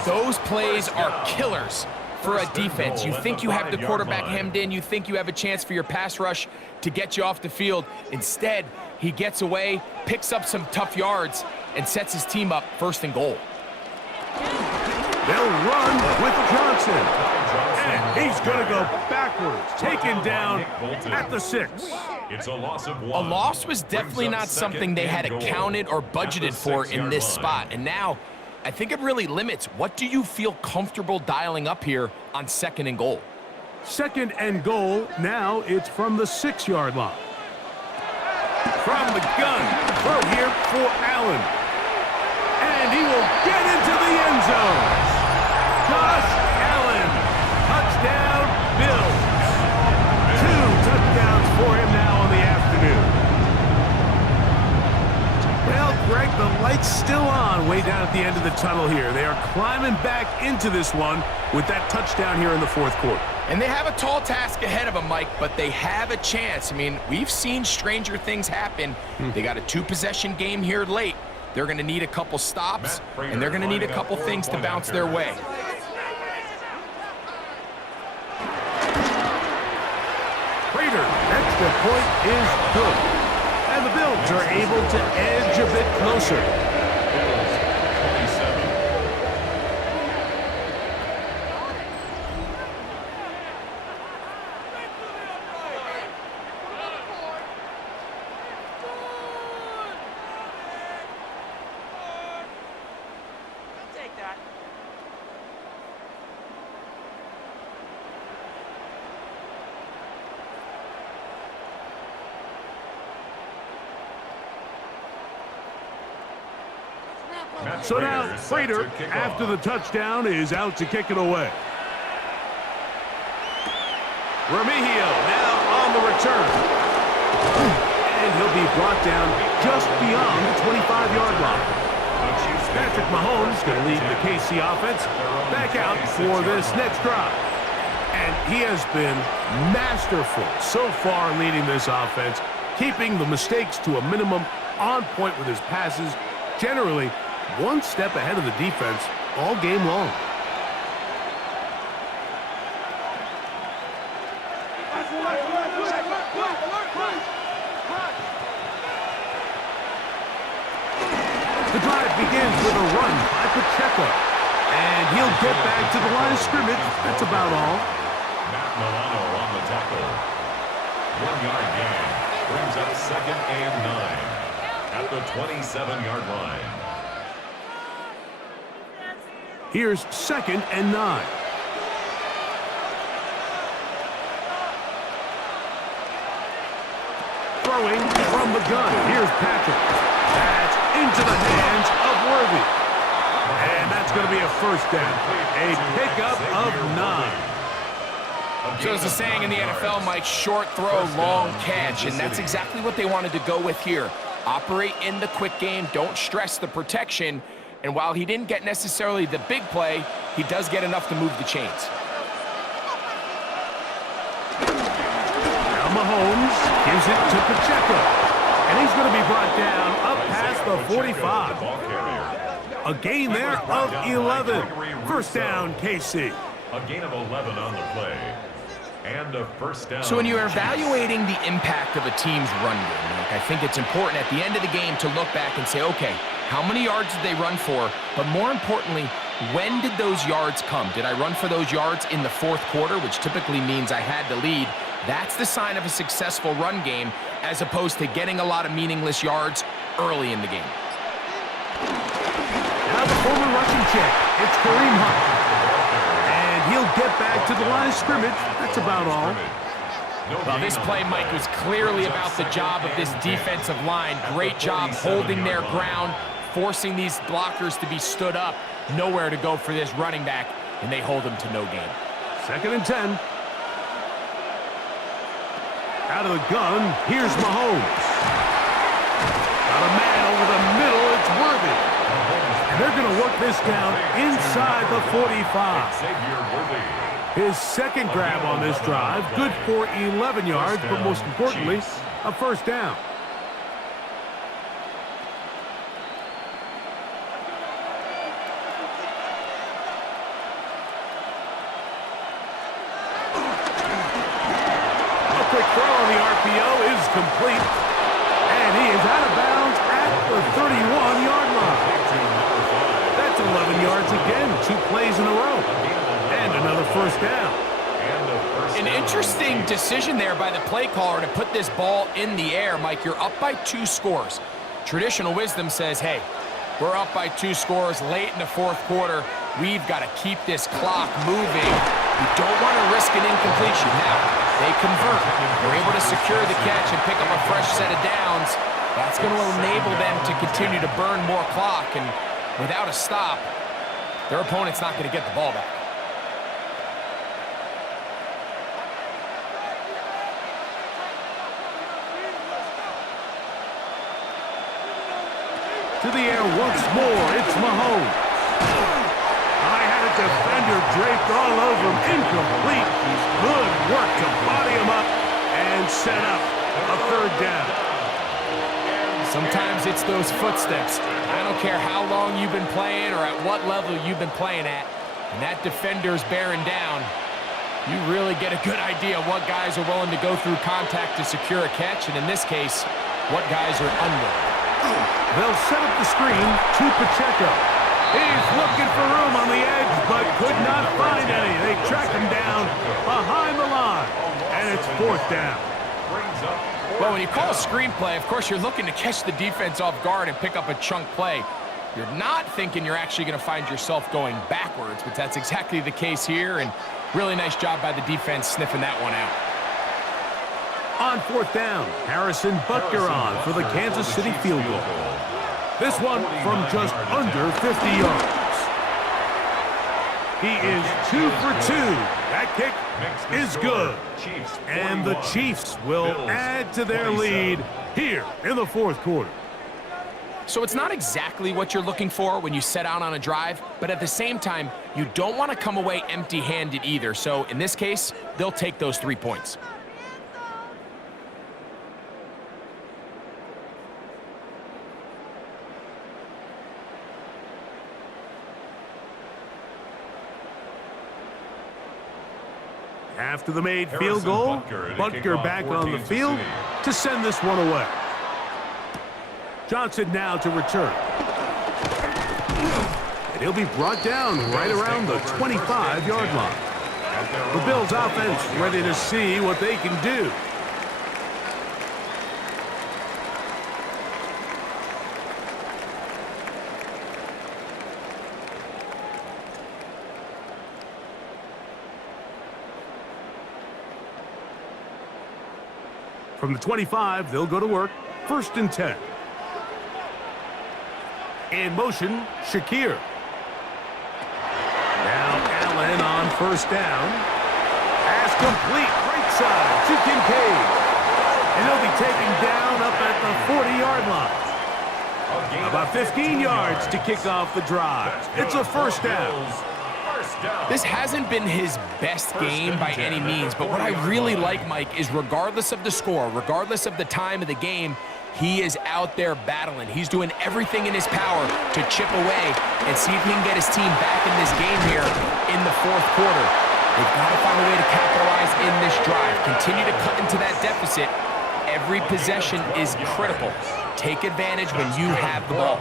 Those plays are killers for a defense. You think you have the quarterback hemmed in. You think you have a chance for your pass rush to get you off the field. Instead, he gets away, picks up some tough yards, and sets his team up first and goal. They'll run with Johnson. And he's going to go backwards, taken down at the 6. It's a loss of 1. A loss was definitely not something they had accounted or budgeted for in this spot. And now, I think it really limits what do you feel comfortable dialing up here on 2nd and goal. 2nd and goal, now it's from the 6-yard line. From the gun, throw here for Allen. And he will get into the end zone. Josh Allen, touchdown Bills. 2 touchdowns for him now on the afternoon. Well, Greg, the light's still on way down at the end of the tunnel here. They are climbing back into this one with that touchdown here in the 4th quarter. And they have a tall task ahead of them, Mike, but they have a chance. I mean, we've seen stranger things happen. They got a 2-possession game here late. They're going to need a couple stops, and they're going to need a couple things to bounce their way. Prater, extra point is good. And the Bills are able to edge a bit closer. So now, Prater, after the touchdown, is out to kick it away. Remigio now on the return. And he'll be brought down just beyond the 25-yard line. Patrick Mahomes going to lead the KC offense back out for this next drive. And he has been masterful so far leading this offense, keeping the mistakes to a minimum, on point with his passes, generally one step ahead of the defense all game long. The drive begins with a run by Pacheco. And he'll get back to the line of scrimmage. That's about all. Matt Milano on the tackle. 1-yard gain. Brings up 2nd and 9 at the 27-yard line. Here's 2nd and 9. Throwing from the gun. Here's Patrick. That's into the hands of Worthy. And that's going to be a first down. A pickup of 9. So as the saying in the NFL, Mike, short throw, long catch. And that's exactly what they wanted to go with here. Operate in the quick game. Don't stress the protection. And while he didn't get necessarily the big play, he does get enough to move the chains. Now Mahomes gives it to Pacheco. And he's going to be brought down up past the 45. A gain there of 11. First down, KC. A gain of 11 on the play. And a first down. So when you're evaluating the impact of a team's run game, Mike, I think it's important at the end of the game to look back and say, okay, how many yards did they run for? But more importantly, when did those yards come? Did I run for those yards in the fourth quarter, which typically means I had the lead? That's the sign of a successful run game, as opposed to getting a lot of meaningless yards early in the game. Now the former Russian champ, it's Kareem Hunt. And he'll get back to the line of scrimmage. That's about all. Well, this play, Mike, was clearly about the job of this defensive line. Great job holding their ground, forcing these blockers to be stood up. Nowhere to go for this running back, and they hold him to no gain. 2nd and 10. Out of the gun, here's Mahomes. Got a man over the middle, it's Worthy. And they're going to work this down inside the 45. His second grab on this drive, good for 11 yards, but most importantly, a first down. A quick throw on the RPO is complete, and he is out of bounds at the 31-yard line. That's 11 yards again, 2 plays in a row. And another first down. An interesting decision there by the play caller to put this ball in the air. Mike, you're up by 2 scores. Traditional wisdom says, hey, we're up by 2 scores late in the fourth quarter. We've got to keep this clock moving. You don't want to risk an incompletion. Now, they convert. They're able to secure the catch and pick up a fresh set of downs. That's going to enable them to continue to burn more clock. And without a stop, their opponent's not going to get the ball back. To the air once more, it's Mahomes. I had a defender draped all over him, incomplete. Good work to body him up and set up a third down. Sometimes it's those footsteps. I don't care how long you've been playing or at what level you've been playing at, and that defender's bearing down. You really get a good idea of what guys are willing to go through contact to secure a catch, and in this case, what guys are unwilling. They'll set up the screen to Pacheco. He's looking for room on the edge, but could not find any. They track him down behind the line, and it's 4th down. Well, when you call a screenplay, of course, you're looking to catch the defense off guard and pick up a chunk play. You're not thinking you're actually going to find yourself going backwards, but that's exactly the case here, and really nice job by the defense sniffing that one out. On 4th down, Harrison Butker on for the Kansas City field goal. This one from just under 50 yards. He is 2 for 2. That kick is good. And the Chiefs will add to their lead here in the fourth quarter. So it's not exactly what you're looking for when you set out on a drive, but at the same time, you don't want to come away empty-handed either. So in this case, they'll take those 3 points. After the made field goal, Butker back on the field to send this one away. Johnson now to return. And he'll be brought down right around the 25-yard line. The Bills offense ready to see what they can do. From the 25, they'll go to work. 1st and 10. In motion, Shakir. Now Allen on 1st down. Pass complete, right side to Kincaid. And he'll be taken down up at the 40-yard line. About 15 yards to kick off the drive. It's a first down. This hasn't been his best game by any means, but what I really like, Mike, is regardless of the score, regardless of the time of the game, he is out there battling. He's doing everything in his power to chip away and see if he can get his team back in this game here in the fourth quarter. They've got to find a way to capitalize in this drive. Continue to cut into that deficit. Every possession is critical. Take advantage when you have the ball.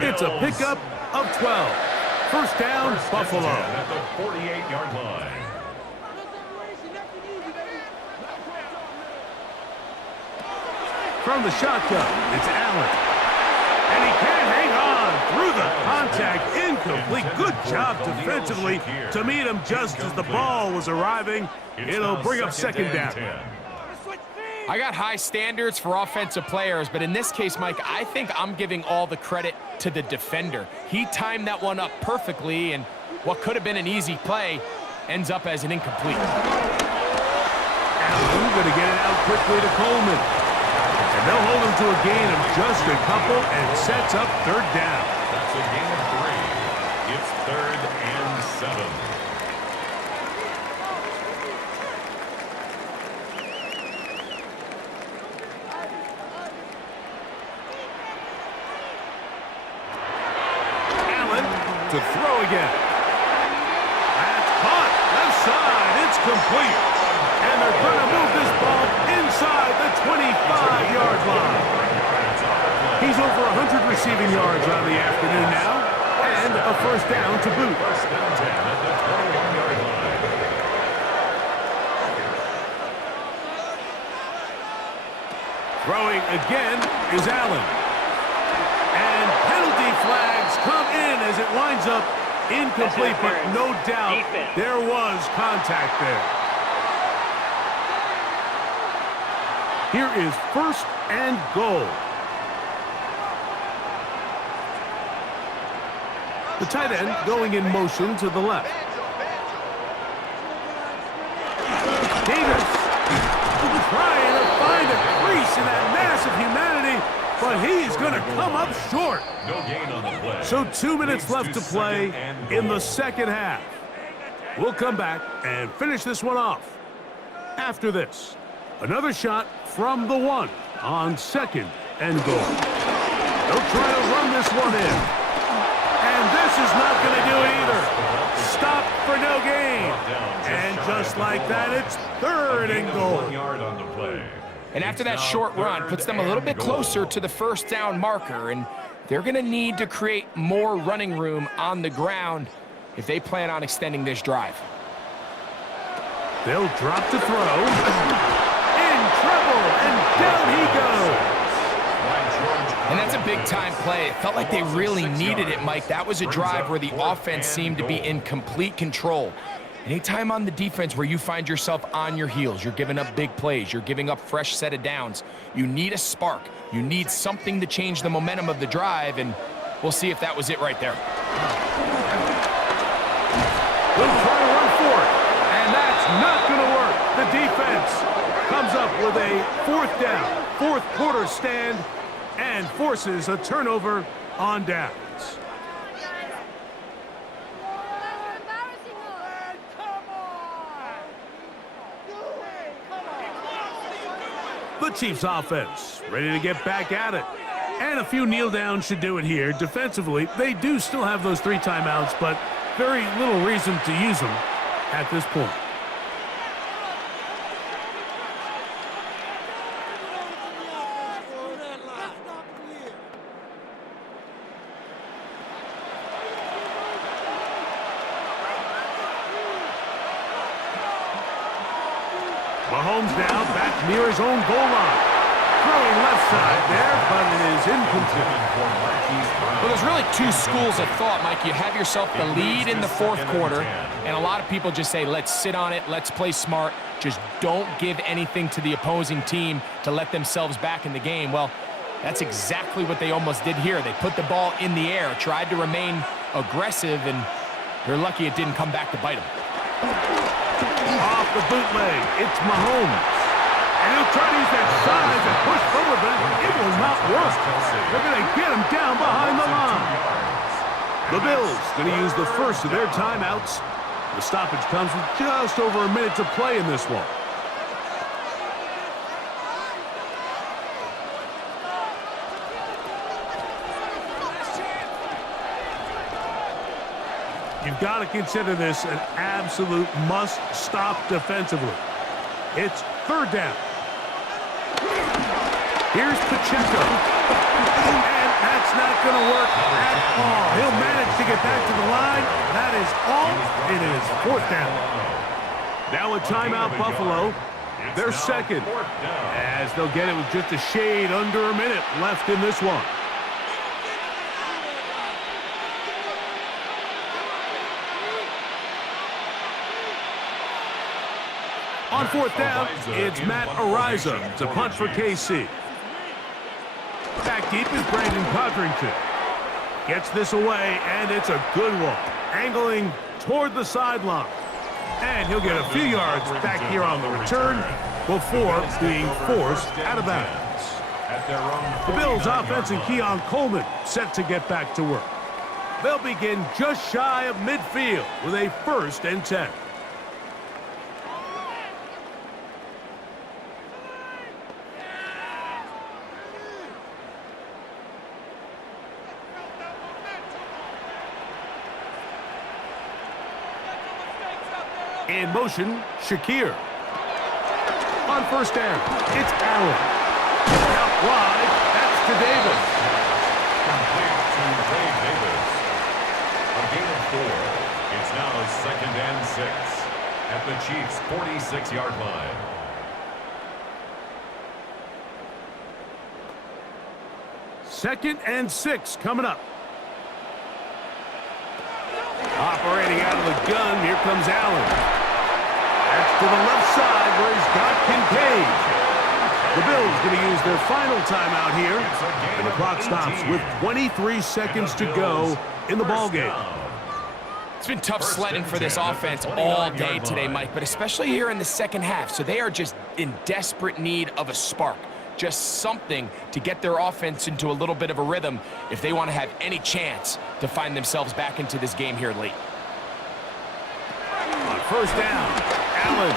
It's a pickup of 12. First down, Buffalo. At the 48-yard line. From the shotgun, it's Allen. And he can't hang on through the contact. Incomplete. Good job defensively to meet him just as the ball was arriving. It'll bring up second down. I got high standards for offensive players, but in this case, Mike, I think I'm giving all the credit to the defender. He timed that one up perfectly, and what could have been an easy play ends up as an incomplete. Allen going to get it out quickly to Coleman. And they'll hold him to a gain of just a couple and sets up third down. That's a gain of 3. It's 3rd and 7. Allen to throw again. That's caught. Left side. It's complete. And they're going to move this ball inside the 25-yard line. He's over 100 receiving yards on the afternoon now, and a first down to boot. First and 10 at the 21-yard line. Throwing again is Allen. And penalty flags come in as it winds up incomplete, but no doubt there was contact there. Here is first and goal. The tight end going in motion to the left. Davis trying to find a crease in that mass of humanity, but he's going to come up short. No gain on the play. So 2 minutes left to play in the second half. We'll come back and finish this one off. After this, another shot from the 1 on second and goal. They'll try to run this one in. And this is not going to do it either. Stop for no gain. And just like that, it's third and goal. 1 yard on the play. And after that short run, puts them a little bit closer to the first down marker, and they're going to need to create more running room on the ground if they plan on extending this drive. They'll drop to throw. In trouble, and down he goes. And that's a big-time play. It felt like they really needed it, Mike. That was a drive where the offense seemed to be in complete control. Anytime on the defense where you find yourself on your heels, you're giving up big plays, you're giving up fresh set of downs, you need a spark. You need something to change the momentum of the drive, and we'll see if that was it right there. They'll try to run for it, and that's not going to work. The defense comes up with a fourth down, fourth quarter stand, and forces a turnover on downs. The Chiefs offense ready to get back at it. And a few kneel downs should do it here. Defensively, they do still have those 3 timeouts, but very little reason to use them at this point. Mahomes now back near his own goal line. Throwing left side there, but it is incomplete. Well, there's really 2 schools of thought, Mike. You have yourself the lead in the fourth quarter, and a lot of people just say, let's sit on it, let's play smart, just don't give anything to the opposing team to let themselves back in the game. Well, that's exactly what they almost did here. They put the ball in the air, tried to remain aggressive, and they're lucky it didn't come back to bite them. Off the bootleg, it's Mahomes. And he'll try to use that size and push forward, but it will not work. They're going to get him down behind the line. The Bills going to use the first of their timeouts. The stoppage comes with just over a minute to play in this one. You've got to consider this an absolute must-stop defensively. It's third down. Here's Pacheco. And that's not going to work at all. He'll manage to get back to the line. That is all. It is fourth down. Now a timeout, Buffalo. They're second, as they'll get it with just a shade under a minute left in this one. On fourth down, it's Matt Ariza to punt for KC. Back deep is Brandon Codrington. Gets this away, and it's a good one. Angling toward the sideline. And he'll get a few yards back here on the return before being forced out of bounds. The Bills offense and Keon Coleman set to get back to work. They'll begin just shy of midfield with a 1st and 10. In motion, Shakir. On first down, it's Allen. Out wide, that's to Davis. Complete to Ray Davis. A gain of 4. It's now 2nd and 6 at the Chiefs' 46-yard line. Second and 6 coming up. Operating out of the gun, here comes Allen. That's to the left side where he's got Kincaid. The Bills going to use their final timeout here. And the clock stops with 23 seconds to go in the ballgame. It's been tough sledding for this offense all day today, Mike, but especially here in the second half. So they are just in desperate need of a spark. Just something to get their offense into a little bit of a rhythm if they want to have any chance to find themselves back into this game here late. On first down, Allen.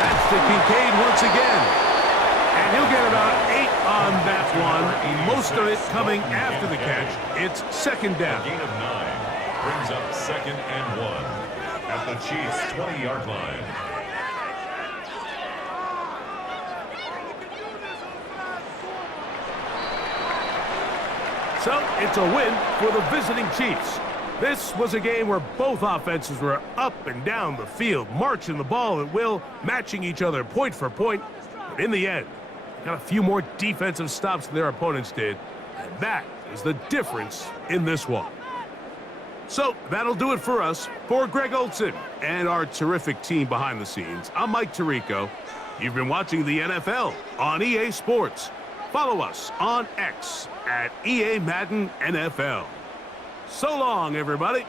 That's to Kincaid once again. And he'll get about 8 on that one. Most of it coming after the catch. It's 2nd down. A gain of 9 brings up 2nd and 1 at the Chiefs' 20-yard line. So it's a win for the visiting Chiefs. This was a game where both offenses were up and down the field, marching the ball at will, matching each other point for point. But in the end, they got a few more defensive stops than their opponents did. And that is the difference in this one. So that'll do it for us. For Greg Olson and our terrific team behind the scenes, I'm Mike Tirico. You've been watching the NFL on EA Sports. Follow us on X at EA Madden NFL. So long, everybody.